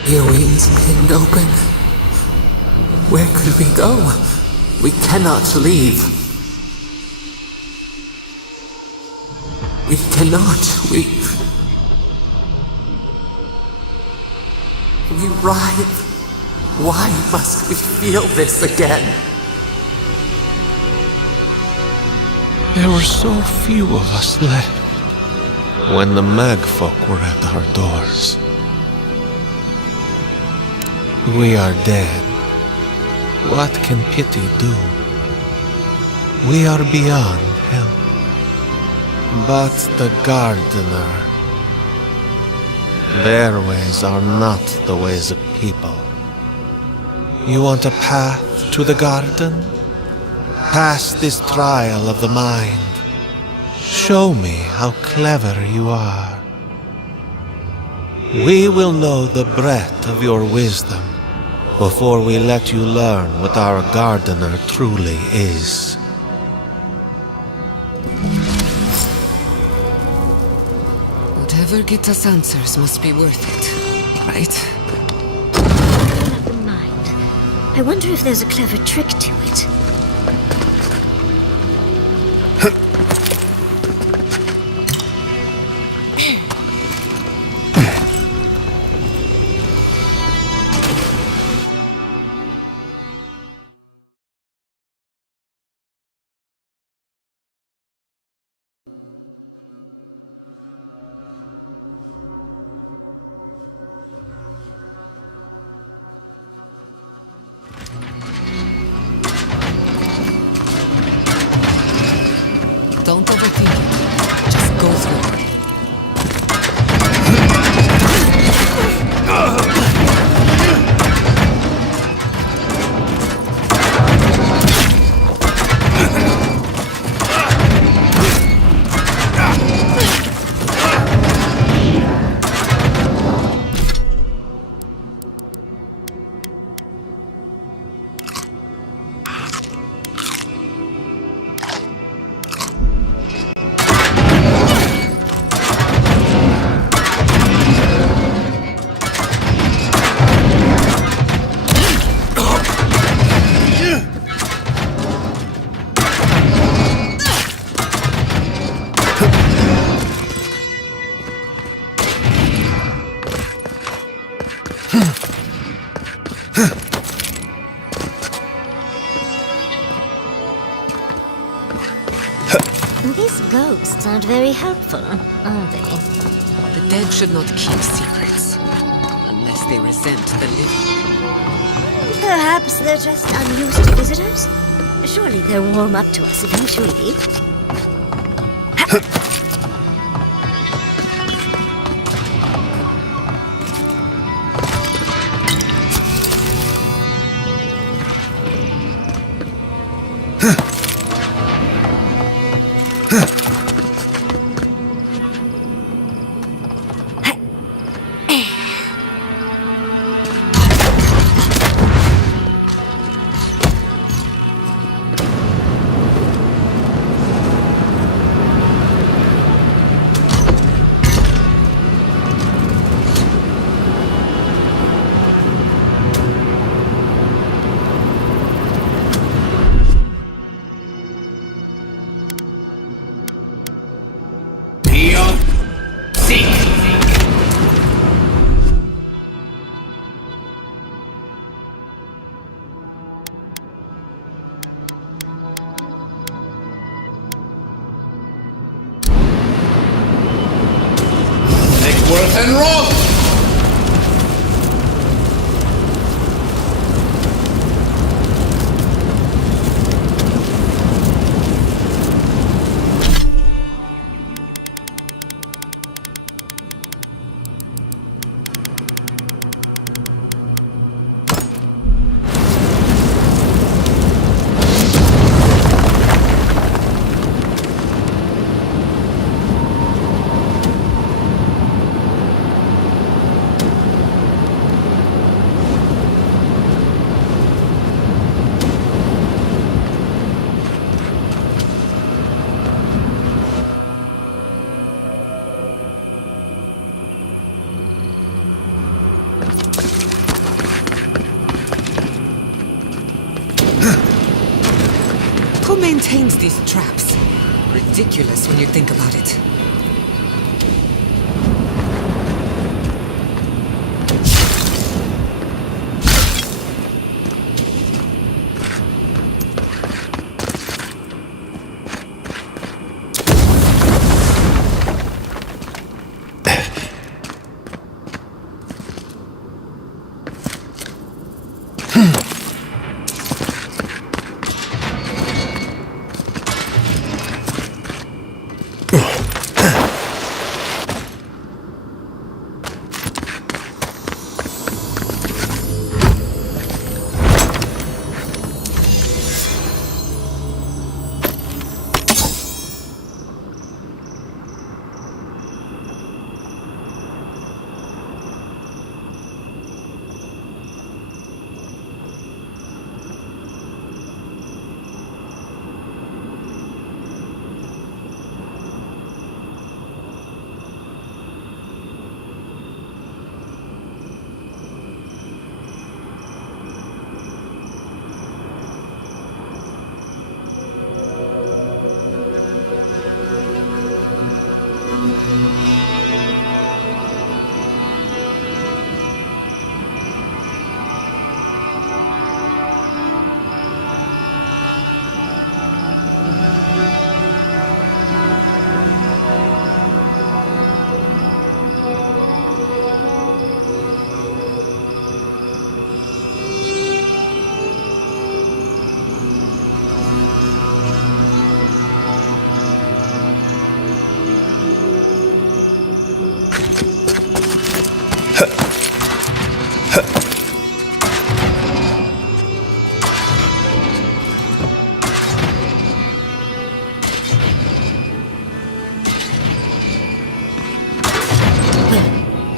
Your wings pinned open. Where could we go? We cannot leave. We cannot. We writhe. Why must we feel this again? There were so few of us left when the magfolk were at our doors. We are dead. What can pity do? We are beyond help. But the gardener, their ways are not the ways of people. You want a path to the garden? Pass this trial of the mind. Show me how clever you are. We will know the breadth of your wisdom before we let you learn what our gardener truly is. Whatever gets us answers must be worth it, right? The mind. I wonder if there's a clever trick to it. Don't overthink it. Just go through it. These ghosts aren't very helpful, are they? The dead should not keep secrets, unless they resent the living. Perhaps they're just unused to visitors? Surely they'll warm up to us eventually. and wrath! Who maintains these traps? Ridiculous when you think about it.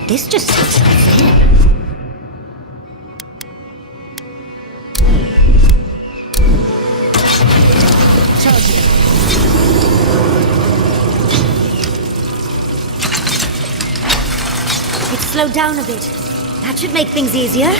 This just seems unfair. It's slowed down a bit. That should make things easier.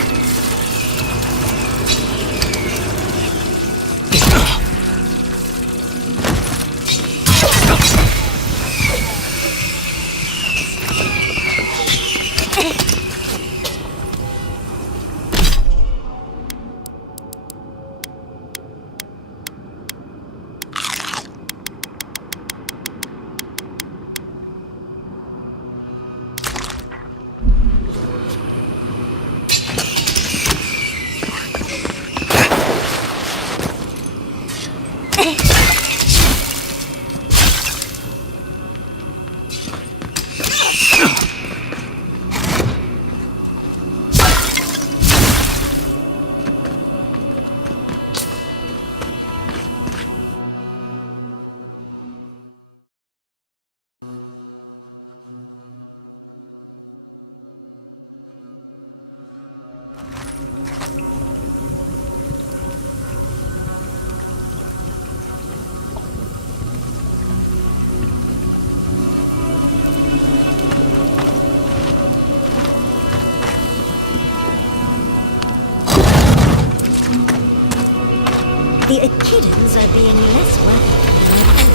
The Echidans are being less welcome.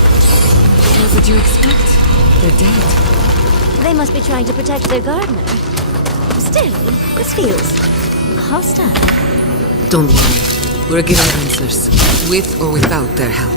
What would you expect? They're dead. They must be trying to protect their gardener. Still, this feels hostile. Don't worry. We're getting answers, with or without their help.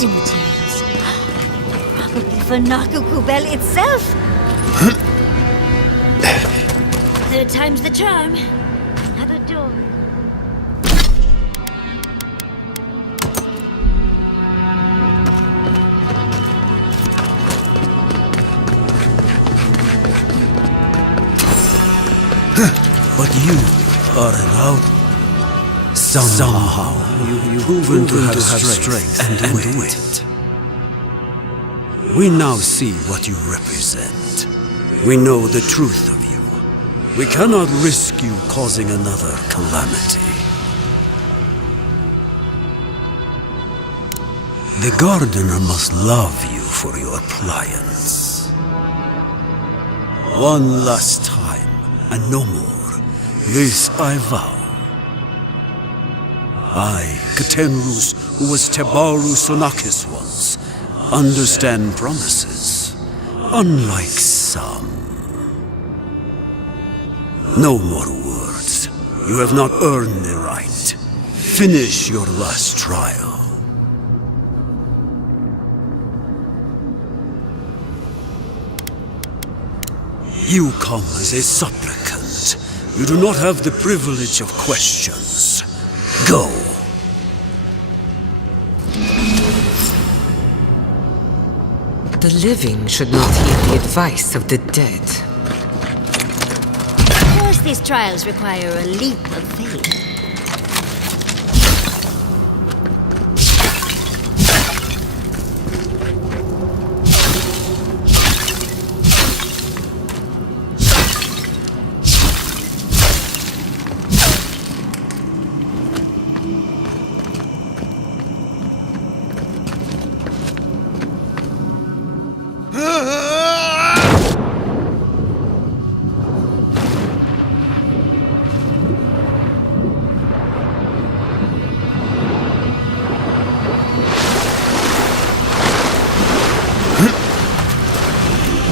building materials. Probably for Nakukubel itself. Third time's the charm. Another door. But you are allowed. Somehow you've proven to have strength and wit. We now see what you represent. We know the truth of you. We cannot risk you causing another calamity. The gardener must love you for your pliance. One last time, and no more. This I vow. I, Katenrus, who was Tebaru Sonakis once, understand promises, unlike some. No more words. You have not earned the right. Finish your last trial. You come as a supplicant. You do not have the privilege of questions. Go. The living should not heed the advice of the dead. Of course, these trials require a leap of faith.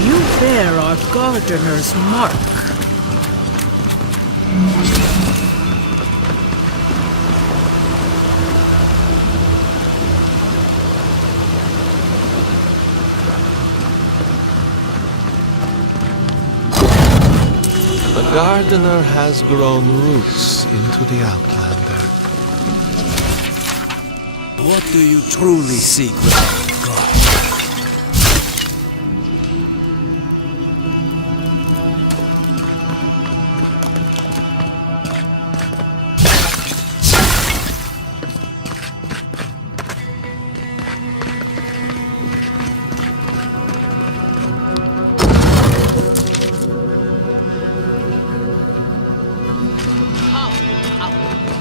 You bear our gardener's mark. The gardener has grown roots into the Outlander. What do you truly seek with God?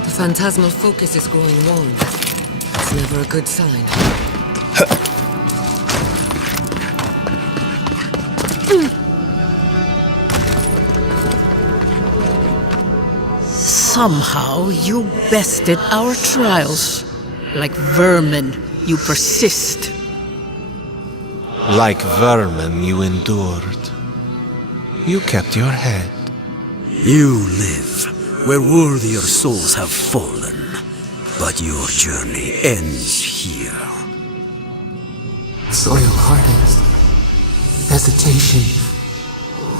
The phantasmal focus is growing warm. It's never a good sign. Somehow you bested our trials. Like vermin, you persist. Like vermin, you endured. You kept your head. You live where worthier souls have fallen, but your journey ends here. Soil hardens. Hesitation.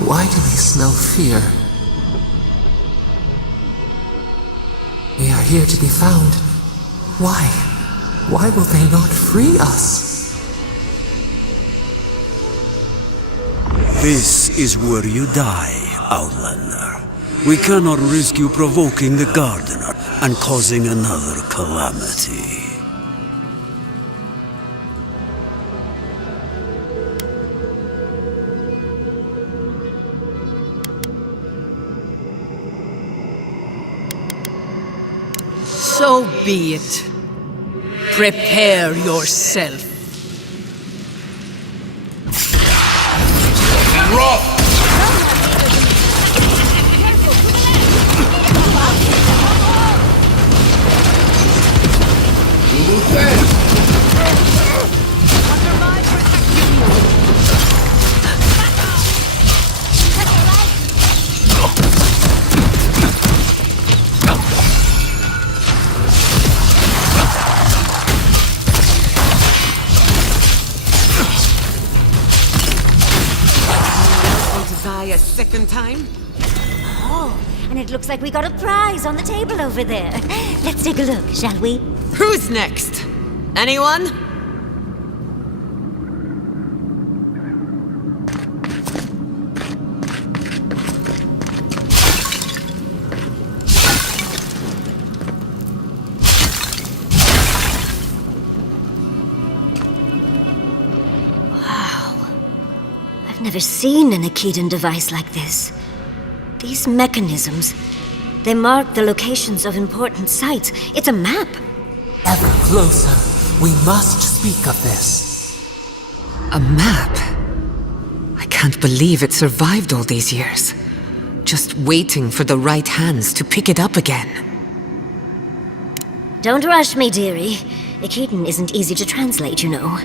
Why do we smell fear? We are here to be found. Why? Why will they not free us? This is where you die, Outlander. We cannot risk you provoking the gardener and causing another calamity. So be it. Prepare yourself. a second time? Oh, and it looks like we got a prize on the table over there. Let's take a look, shall we? Who's next? Anyone? I've never seen an Akedan device like this. These mechanisms, they mark the locations of important sites. It's a map. Ever closer. We must speak of this. A map? I can't believe it survived all these years. Just waiting for the right hands to pick it up again. Don't rush me, dearie. Akedan isn't easy to translate, you know.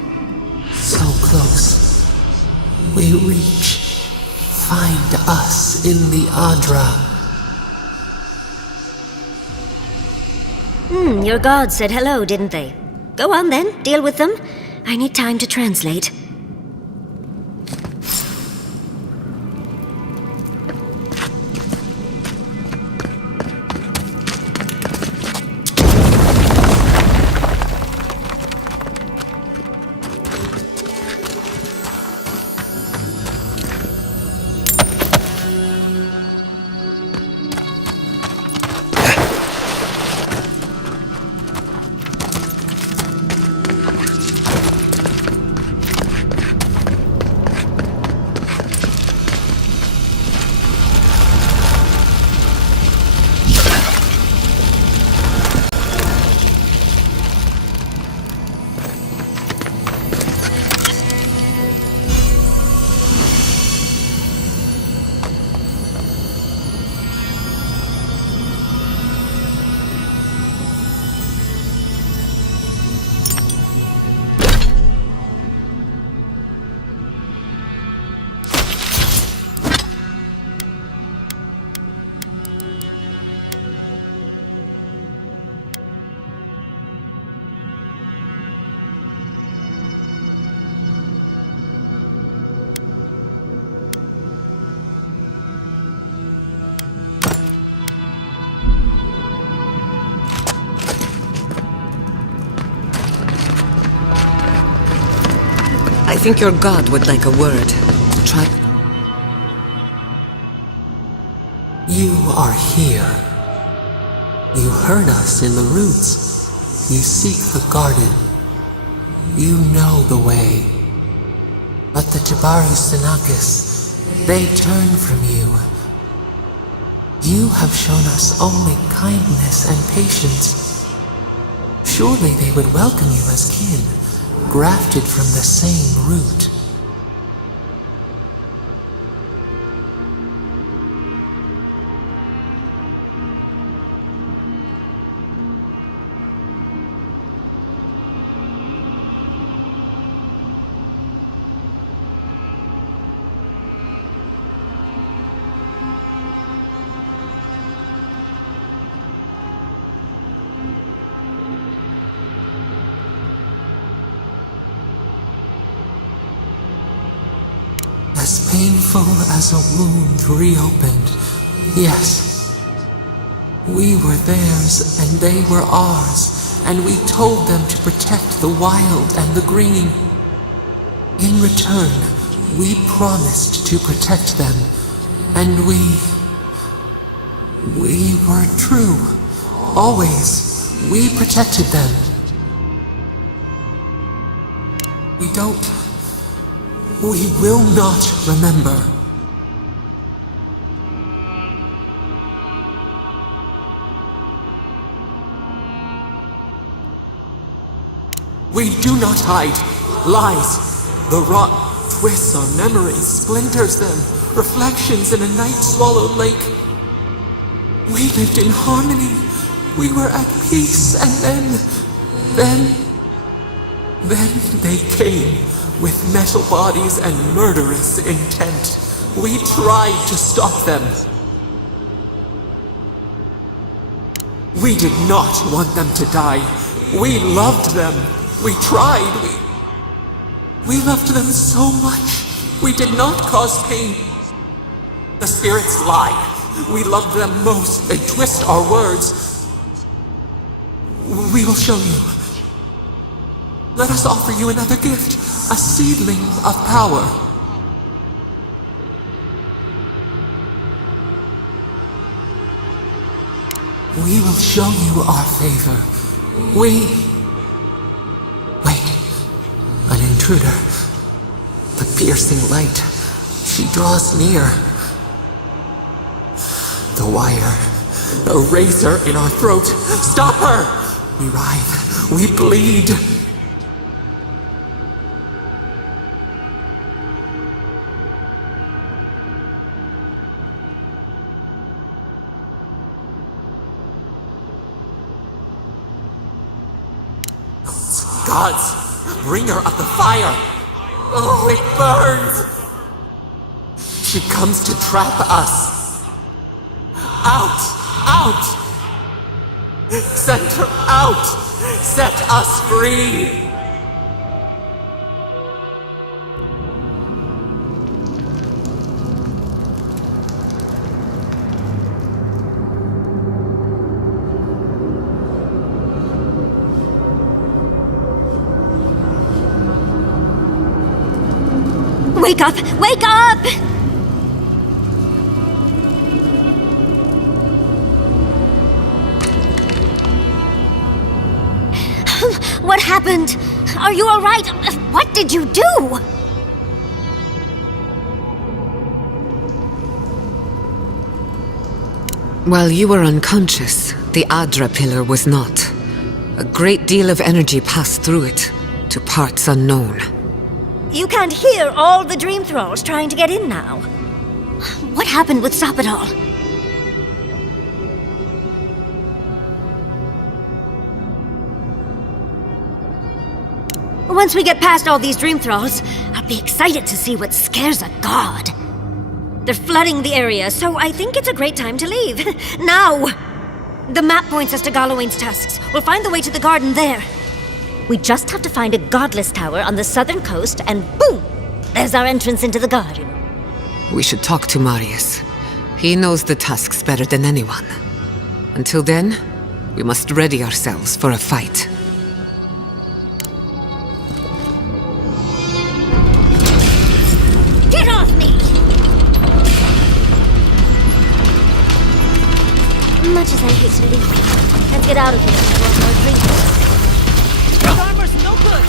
So close. We reach. Find us in the Adra. Your gods said hello, didn't they? Go on then, deal with them. I need time to translate. I think your god would like a word. Try. You are here. You heard us in the roots. You seek the garden. You know the way. But the Jabaru Sanakis, they turn from you. You have shown us only kindness and patience. Surely they would welcome you as kin, grafted from the same root. As painful as a wound reopened, yes. We were theirs and they were ours, and we told them to protect the wild and the green. In return, we promised to protect them, and we were true. Always, we protected them. We will not remember. We do not hide. Lies. The rot twists our memories, splinters them, reflections in a night-swallowed lake. We lived in harmony. We were at peace, and then they came with metal bodies and murderous intent. We tried to stop them. We did not want them to die. We loved them. We tried. We loved them so much. We did not cause pain. The spirits lie. We love them most. They twist our words. We will show you. Let us offer you another gift, a seedling of power. We will show you our favor. Wait, an intruder. The piercing light. She draws near. The wire. A razor in our throat. Stop her! We writhe. We bleed. Gods, bringer of the fire! Oh, it burns! She comes to trap us. Out! Out! Send her out! Set us free! Wake up! Wake up! What happened? Are you all right? What did you do? While you were unconscious, the Adra pillar was not. A great deal of energy passed through it, to parts unknown. You can't hear all the dream thralls trying to get in now. What happened with Stop It All? Once we get past all these dream thralls, I'll be excited to see what scares a god. They're flooding the area, so I think it's a great time to leave. Now! The map points us to Galawain's tusks. We'll find the way to the garden there. We just have to find a godless tower on the southern coast, and boom! There's our entrance into the garden. We should talk to Marius. He knows the tusks better than anyone. Until then, we must ready ourselves for a fight. Get off me! Much as I hate to leave, let's get out of here before more dreams. His armor's no good!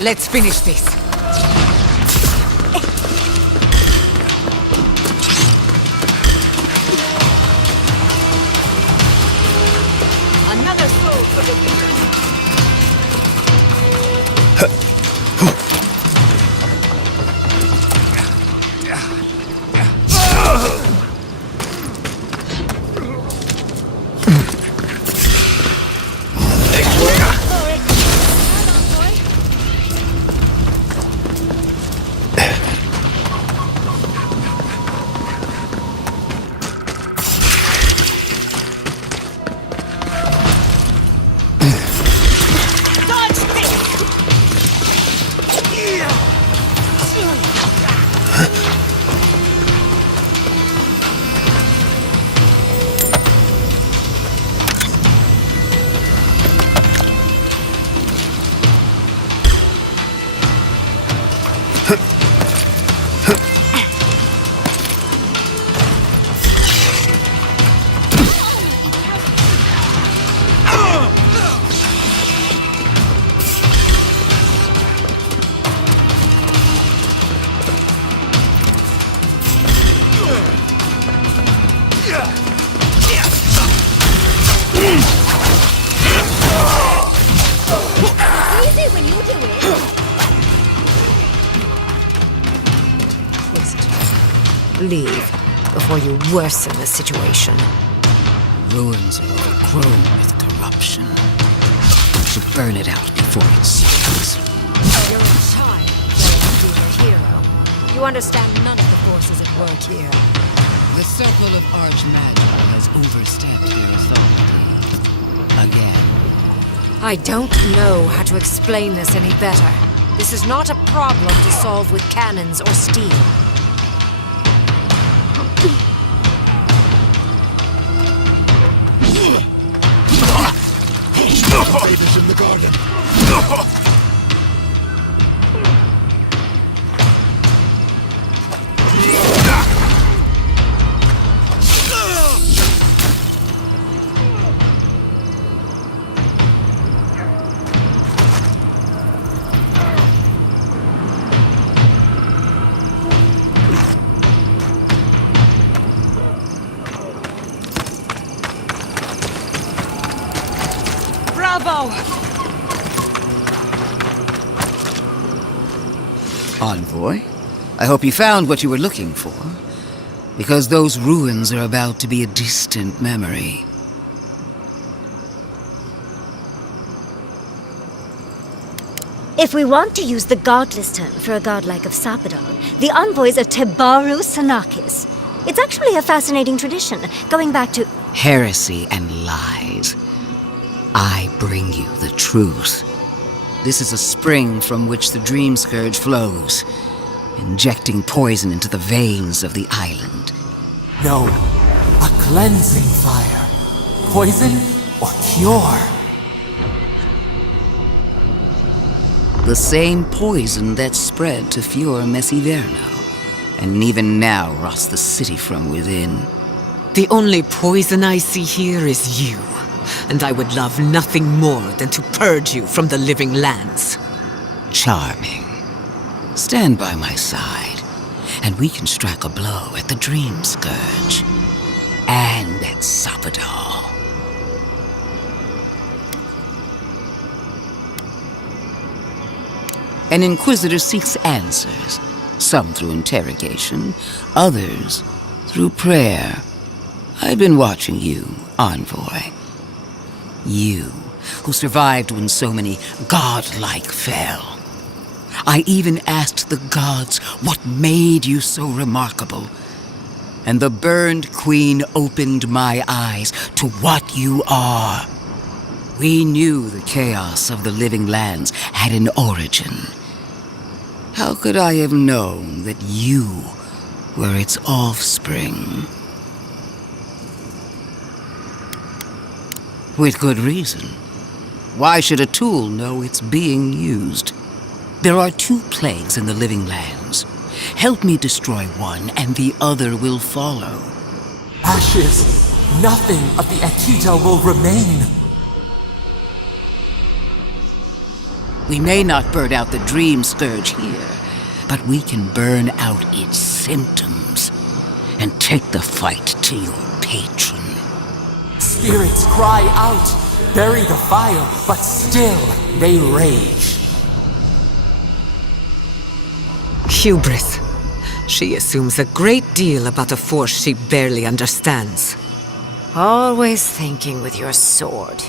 Let's finish this. Another soul for the leader. Leave before you worsen the situation. Ruins are overgrown with corruption. We should burn it out before it spreads. You're a child, being a hero. You understand none of the forces at work here. The circle of Archmagi has overstepped their authority. Again. I don't know how to explain this any better. This is not a problem to solve with cannons or steel. Raiders in the garden. Bravo! Envoy, I hope you found what you were looking for, because those ruins are about to be a distant memory. If we want to use the godless term for a godlike of Sapodon, the envoys of Tebaru Sanakis. It's actually a fascinating tradition, going back to Heresy and lies. I bring you the truth. This is a spring from which the Dream Scourge flows, injecting poison into the veins of the island. No, a cleansing fire. Poison or cure? The same poison that spread to Fior Messiverno, and even now rots the city from within. The only poison I see here is you. And I would love nothing more than to purge you from the living lands. Charming. Stand by my side, and we can strike a blow at the Dream Scourge. And at Sapodon. An Inquisitor seeks answers, some through interrogation, others through prayer. I've been watching you, Envoy. You, who survived when so many godlike fell. I even asked the gods what made you so remarkable. And the burned queen opened my eyes to what you are. We knew the chaos of the living lands had an origin. How could I have known that you were its offspring? With good reason. Why should a tool know it's being used? There are 2 plagues in the living lands. Help me destroy one, and the other will follow. Ashes! Nothing of the Akita will remain! We may not burn out the dream scourge here, but we can burn out its symptoms and take the fight to your patron. Spirits cry out, bury the fire, but still they rage. Hubris. She assumes a great deal about a force she barely understands. Always thinking with your sword.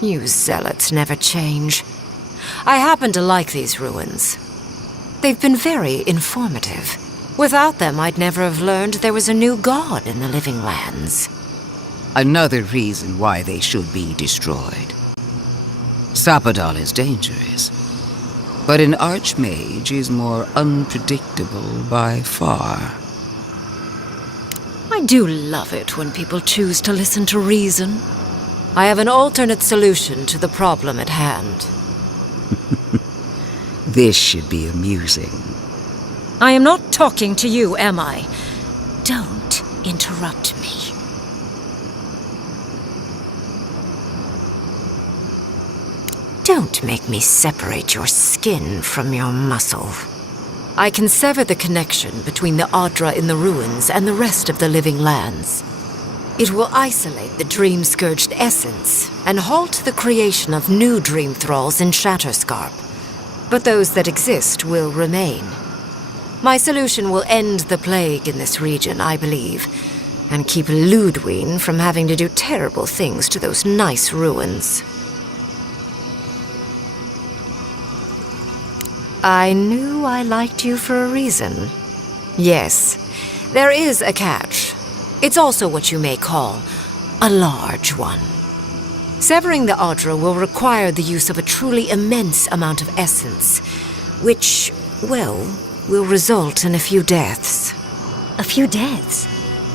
You zealots never change. I happen to like these ruins. They've been very informative. Without them, I'd never have learned there was a new god in the living lands. Another reason why they should be destroyed. Sapadal is dangerous, but an archmage is more unpredictable by far. I do love it when people choose to listen to reason. I have an alternate solution to the problem at hand. This should be amusing. I am not talking to you, am I? Don't interrupt me. Don't make me separate your skin from your muscle. I can sever the connection between the Adra in the ruins and the rest of the living lands. It will isolate the dream-scourged essence and halt the creation of new dream thralls in Shatterscarp. But those that exist will remain. My solution will end the plague in this region, I believe, and keep Ludwine from having to do terrible things to those nice ruins. I knew I liked you for a reason. Yes, there is a catch. It's also what you may call a large one. Severing the Adra will require the use of a truly immense amount of essence, which, well, will result in a few deaths. A few deaths?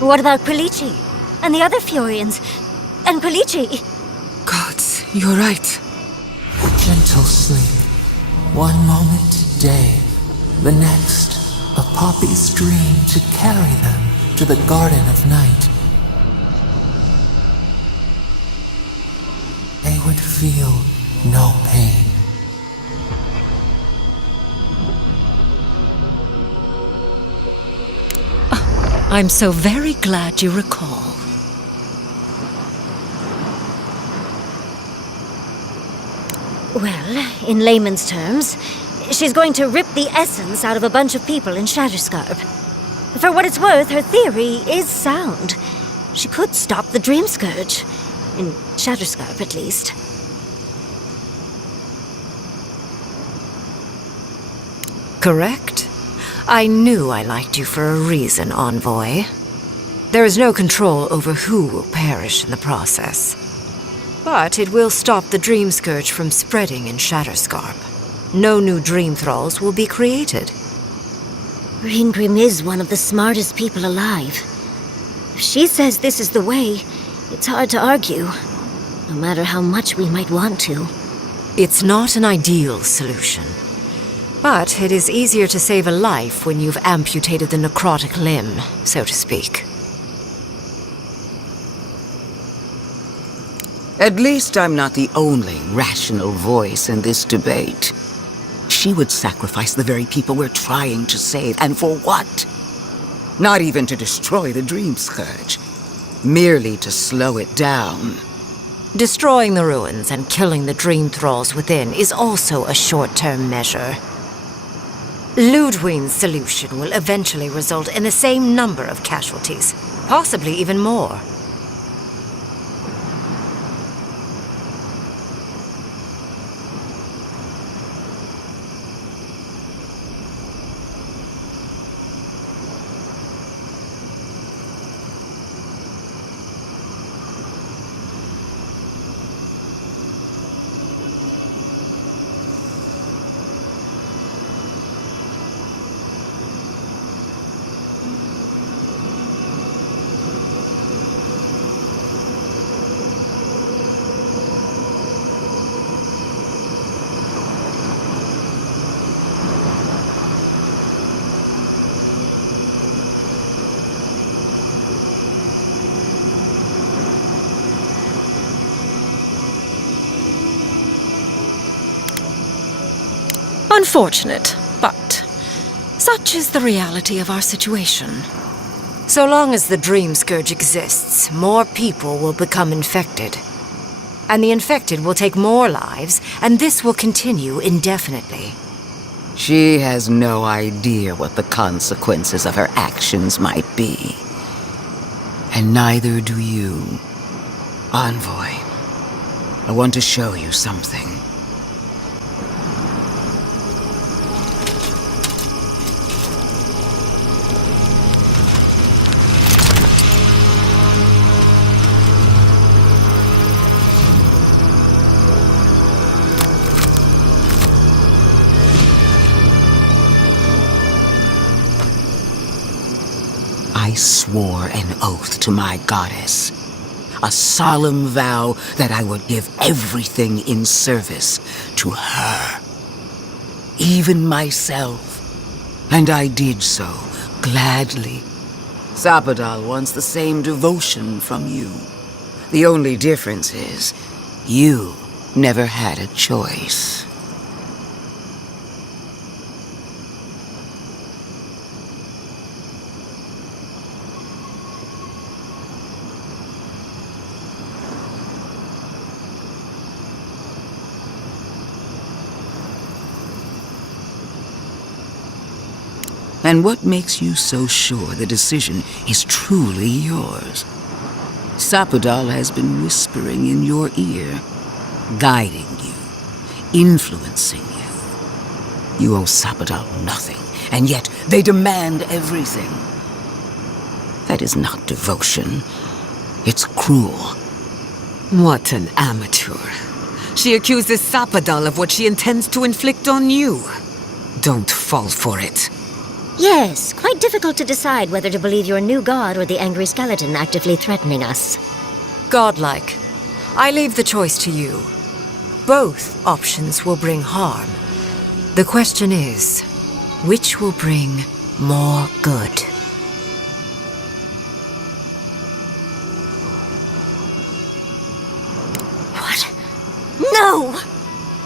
What about Quilici? And the other Furians? And Quilici? Gods, you're right. A gentle sleep. One moment day, the next a poppy's dream to carry them to the Garden of Night. They would feel no pain. I'm so very glad you recall. Well, in layman's terms, she's going to rip the essence out of a bunch of people in Shatterscarp. For what it's worth, her theory is sound. She could stop the Dream Scourge. In Shatterscarp, at least. Correct? I knew I liked you for a reason, Envoy. There is no control over who will perish in the process. But it will stop the Dream Scourge from spreading in Shatterscarp. No new Dream Thralls will be created. Ringrim is one of the smartest people alive. If she says this is the way, it's hard to argue, no matter how much we might want to. It's not an ideal solution. But it is easier to save a life when you've amputated the necrotic limb, so to speak. At least I'm not the only rational voice in this debate. She would sacrifice the very people we're trying to save, and for what? Not even to destroy the Dream Scourge. Merely to slow it down. Destroying the ruins and killing the Dream Thralls within is also a short-term measure. Ludwine's solution will eventually result in the same number of casualties, possibly even more. Unfortunate, but such is the reality of our situation. So long as the Dream Scourge exists, more people will become infected. And the infected will take more lives, and this will continue indefinitely. She has no idea what the consequences of her actions might be. And neither do you. Envoy, I want to show you something. I swore an oath to my goddess. A solemn vow that I would give everything in service to her. Even myself. And I did so, gladly. Sapadal wants the same devotion from you. The only difference is, you never had a choice. And what makes you so sure the decision is truly yours? Sapadal has been whispering in your ear, guiding you, influencing you. You owe Sapadal nothing, and yet they demand everything. That is not devotion. It's cruel. What an amateur. She accuses Sapadal of what she intends to inflict on you. Don't fall for it. Yes, quite difficult to decide whether to believe your new god or the angry skeleton actively threatening us. Godlike. I leave the choice to you. Both options will bring harm. The question is, which will bring more good? What? No!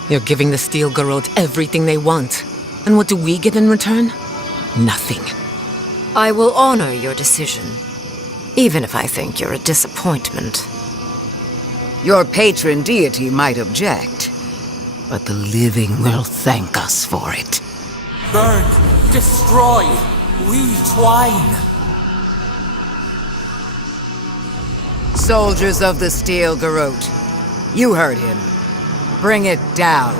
You're giving the Steel Garrote everything they want. And what do we get in return? Nothing. I will honor your decision, even if I think you're a disappointment. Your patron deity might object, but the living will thank us for it. Burn, destroy, retwine. Soldiers of the Steel Garrote, you heard him. Bring it down.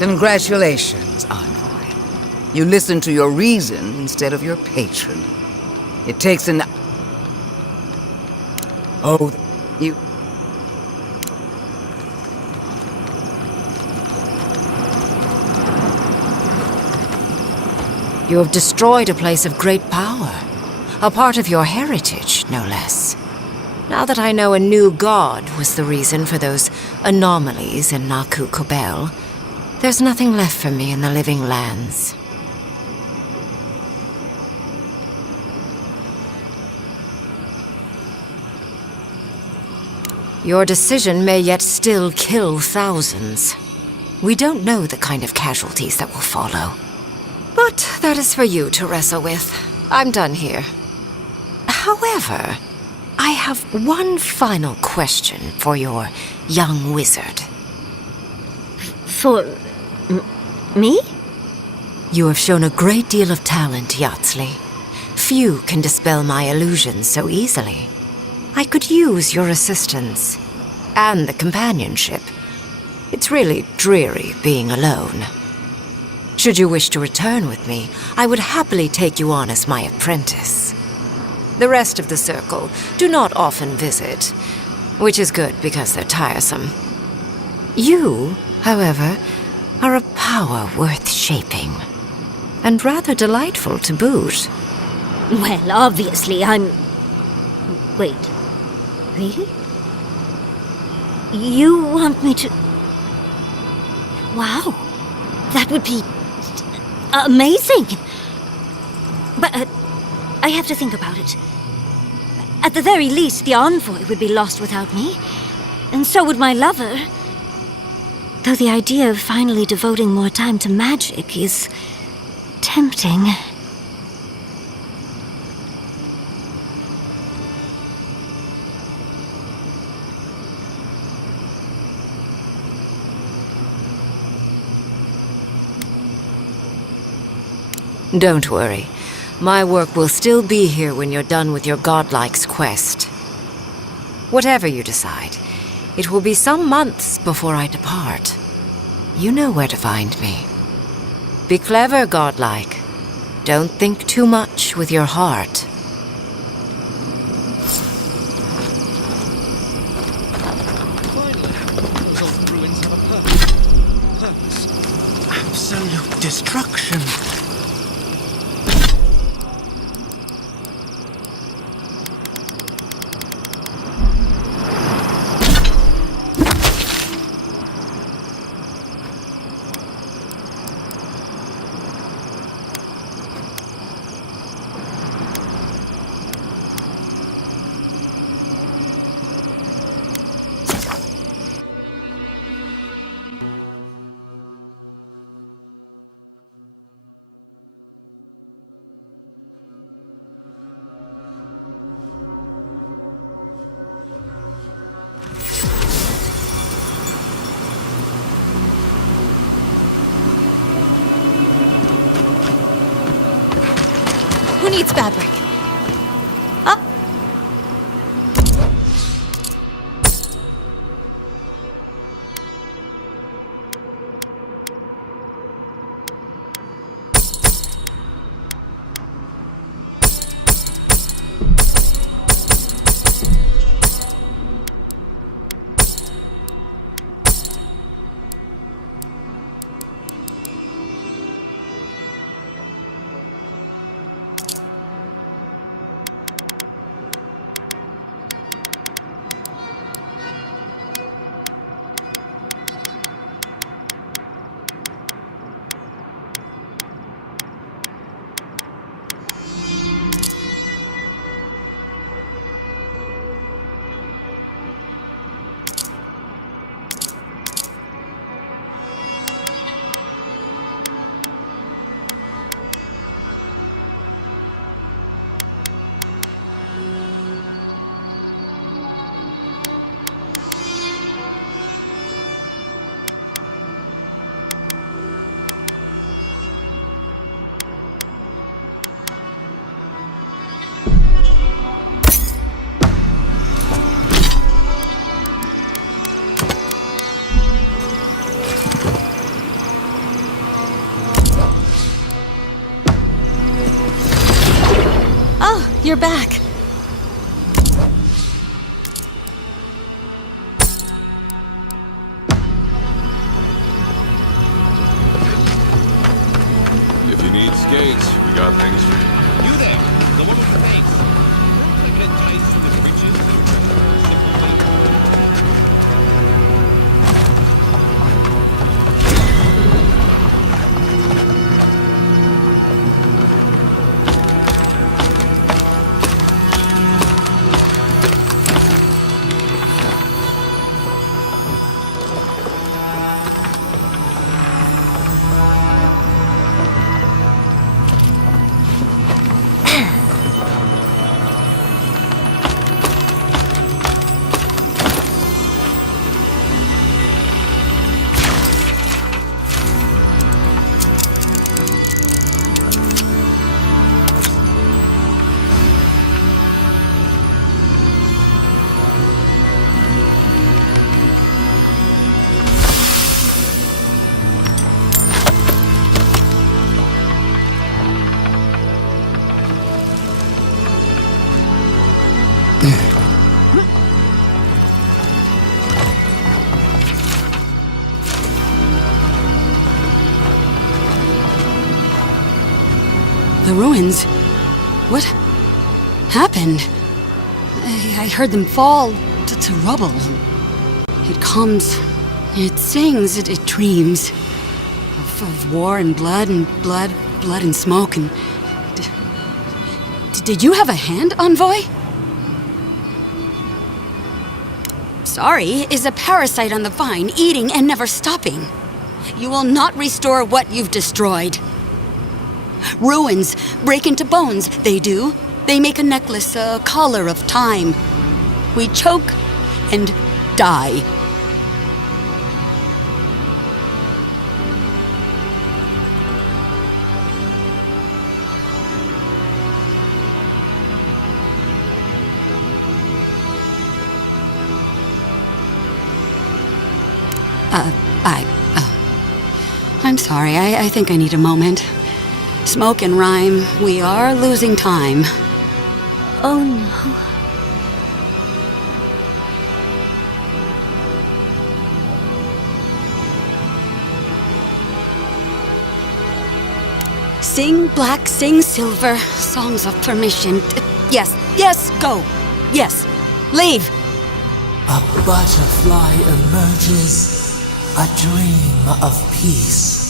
Congratulations, envoy. You listened to your reason instead of your patron. It takes an... Oh, you... You have destroyed a place of great power. A part of your heritage, no less. Now that I know a new god was the reason for those anomalies in Naku Kobel, there's nothing left for me in the living lands. Your decision may yet still kill thousands. We don't know the kind of casualties that will follow. But that is for you to wrestle with. I'm done here. However, I have one final question for your young wizard. For... me? You have shown a great deal of talent, Yatsley. Few can dispel my illusions so easily. I could use your assistance. And the companionship. It's really dreary being alone. Should you wish to return with me, I would happily take you on as my apprentice. The rest of the circle do not often visit, which is good because they're tiresome. You, however, are a power worth shaping, and rather delightful to boot. Well, obviously, I'm... Wait. Really? You want me to... Wow. That would be... amazing! But I have to think about it. At the very least, the envoy would be lost without me. And so would my lover. Though the idea of finally devoting more time to magic is... tempting. Don't worry. My work will still be here when you're done with your godlike's quest. Whatever you decide, it will be some months before I depart. You know where to find me. Be clever, godlike. Don't think too much with your heart. Absolute destruction. Who needs fabric? You're back. If you need skates, we got things for you. You there, the one with the face. You're not enticed with riches. The ruins? What happened? I heard them fall to rubble. It comes, it sings, it dreams of war and blood and smoke and... Did you have a hand, Envoy? Sorry is a parasite on the vine, eating and never stopping. You will not restore what you've destroyed. Ruins break into bones, they do. They make a necklace, a collar of time. We choke and die. I'm sorry, I think I need a moment. Smoke and rhyme, we are losing time. Oh no. Sing black, sing silver, songs of permission. Yes, yes, go. Yes, leave. A butterfly emerges, a dream of peace.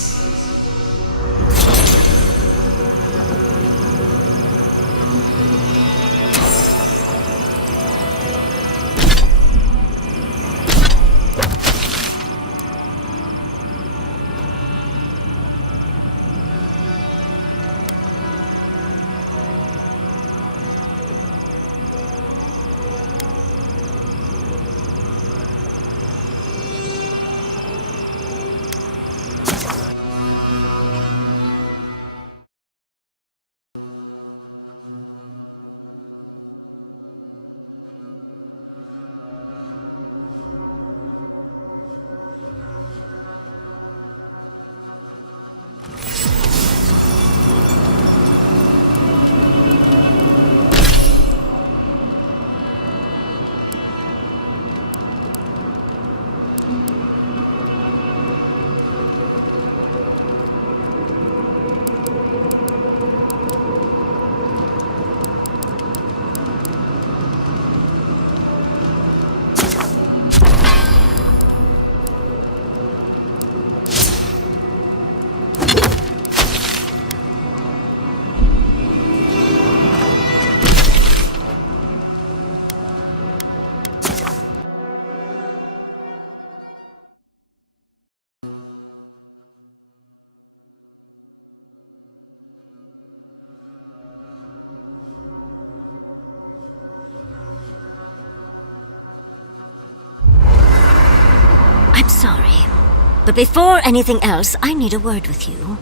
Sorry, but before anything else, I need a word with you.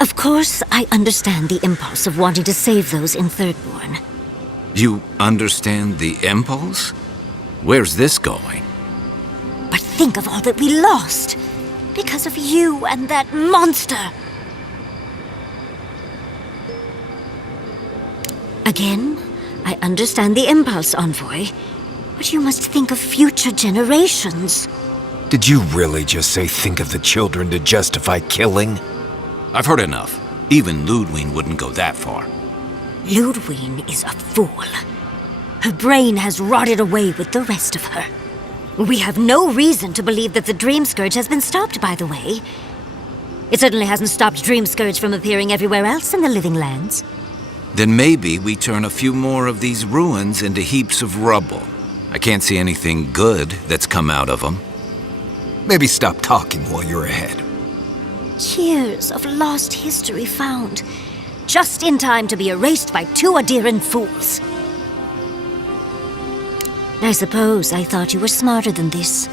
Of course, I understand the impulse of wanting to save those in Thirdborn. You understand the impulse? Where's this going? But think of all that we lost because of you and that monster. Again, I understand the impulse, Envoy, but you must think of future generations. Did you really just say think of the children to justify killing? I've heard enough. Even Ludwig wouldn't go that far. Ludwig is a fool. Her brain has rotted away with the rest of her. We have no reason to believe that the Dream Scourge has been stopped, by the way. It certainly hasn't stopped Dream Scourge from appearing everywhere else in the Living Lands. Then maybe we turn a few more of these ruins into heaps of rubble. I can't see anything good that's come out of them. Maybe stop talking while you're ahead. Years of lost history found, just in time to be erased by two Adiran fools. I suppose I thought you were smarter than this.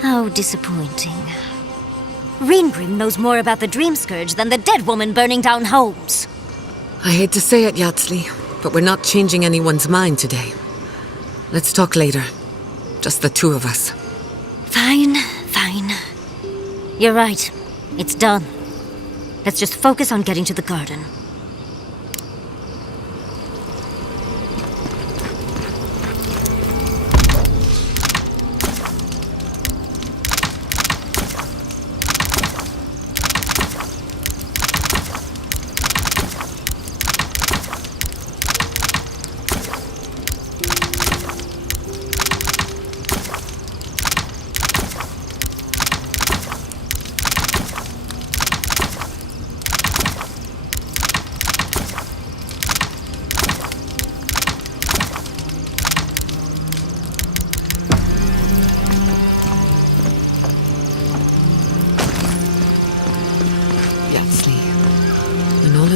How disappointing. Reengrim knows more about the Dream Scourge than the dead woman burning down homes. I hate to say it, Yatsley, but we're not changing anyone's mind today. Let's talk later. Just the two of us. Fine, fine. You're right. It's done. Let's just focus on getting to the garden.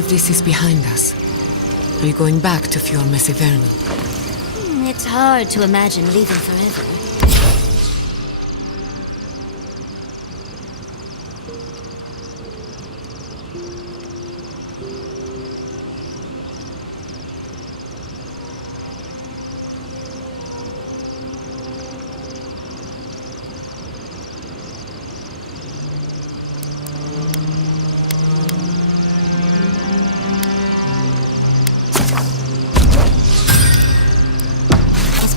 This is behind us. Are you going back to Fior Mesiverno? It's hard to imagine leaving forever.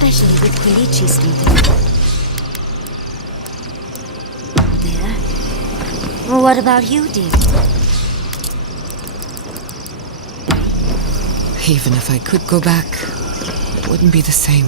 Especially with Quilichi sleeping. There. Well, what about you, dear? Even if I could go back, it wouldn't be the same.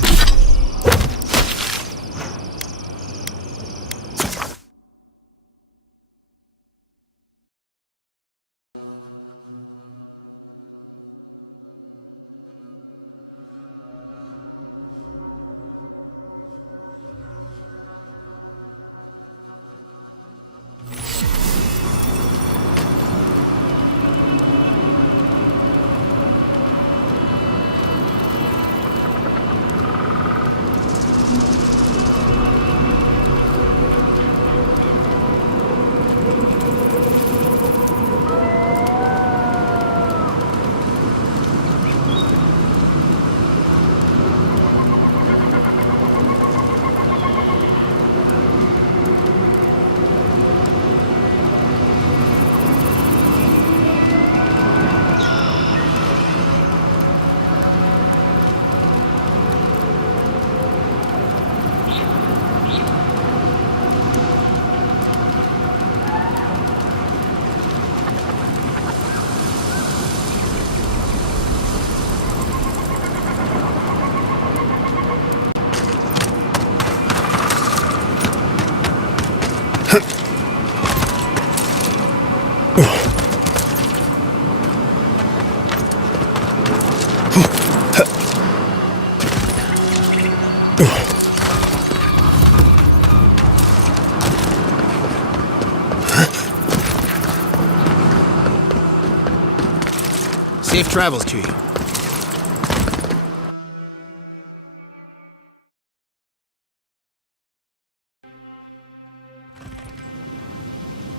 Safe travels to you.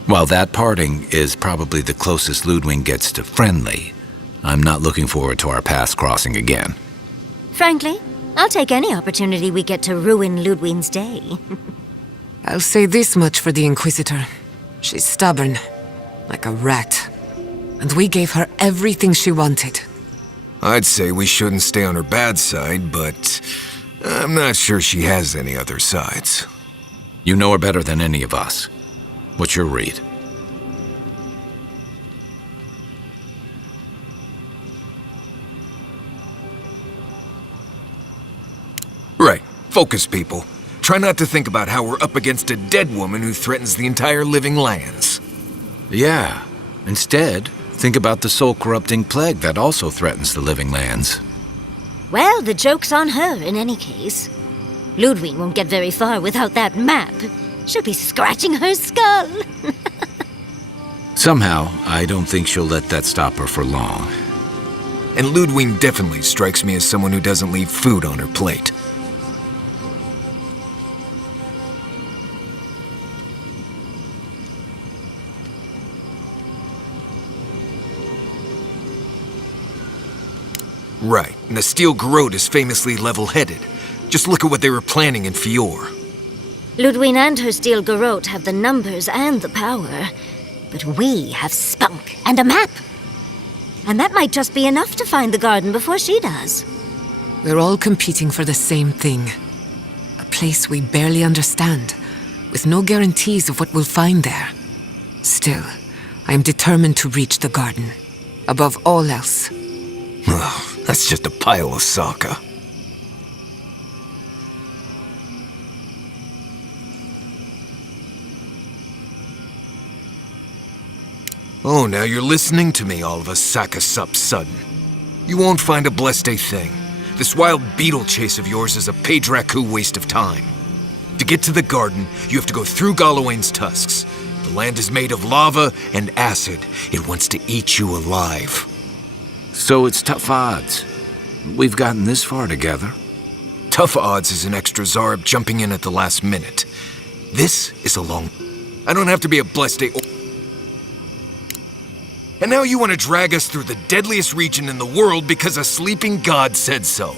While that parting is probably the closest Ludwig gets to friendly, I'm not looking forward to our paths crossing again. Frankly, I'll take any opportunity we get to ruin Ludwig's day. I'll say this much for the Inquisitor. She's stubborn, like a rat. And we gave her everything she wanted. I'd say we shouldn't stay on her bad side, but I'm not sure she has any other sides. You know her better than any of us. What's your read? Right. Focus, people. Try not to think about how we're up against a dead woman who threatens the entire living lands. Yeah. Instead, think about the soul-corrupting plague that also threatens the living lands. Well, the joke's on her in any case. Ludwig won't get very far without that map. She'll be scratching her skull. Somehow, I don't think she'll let that stop her for long. And Ludwig definitely strikes me as someone who doesn't leave food on her plate. Right, and the Steel Garrote is famously level-headed. Just look at what they were planning in Fior. Ludwig and her Steel Garrote have the numbers and the power, but we have spunk and a map. And that might just be enough to find the garden before she does. We're all competing for the same thing. A place we barely understand, with no guarantees of what we'll find there. Still, I am determined to reach the garden, above all else. Oh, that's just a pile of Sokka. Oh, now you're listening to me, all of a sack of sup sudden. You won't find a blessed a thing. This wild beetle chase of yours is a Padraku waste of time. To get to the garden, you have to go through Galawain's tusks. The land is made of lava and acid. It wants to eat you alive. So it's tough odds. We've gotten this far together. Tough odds is an extra Zarb jumping in at the last minute. This is a long... I don't have to be a blessed a... And now you want to drag us through the deadliest region in the world because a sleeping god said so.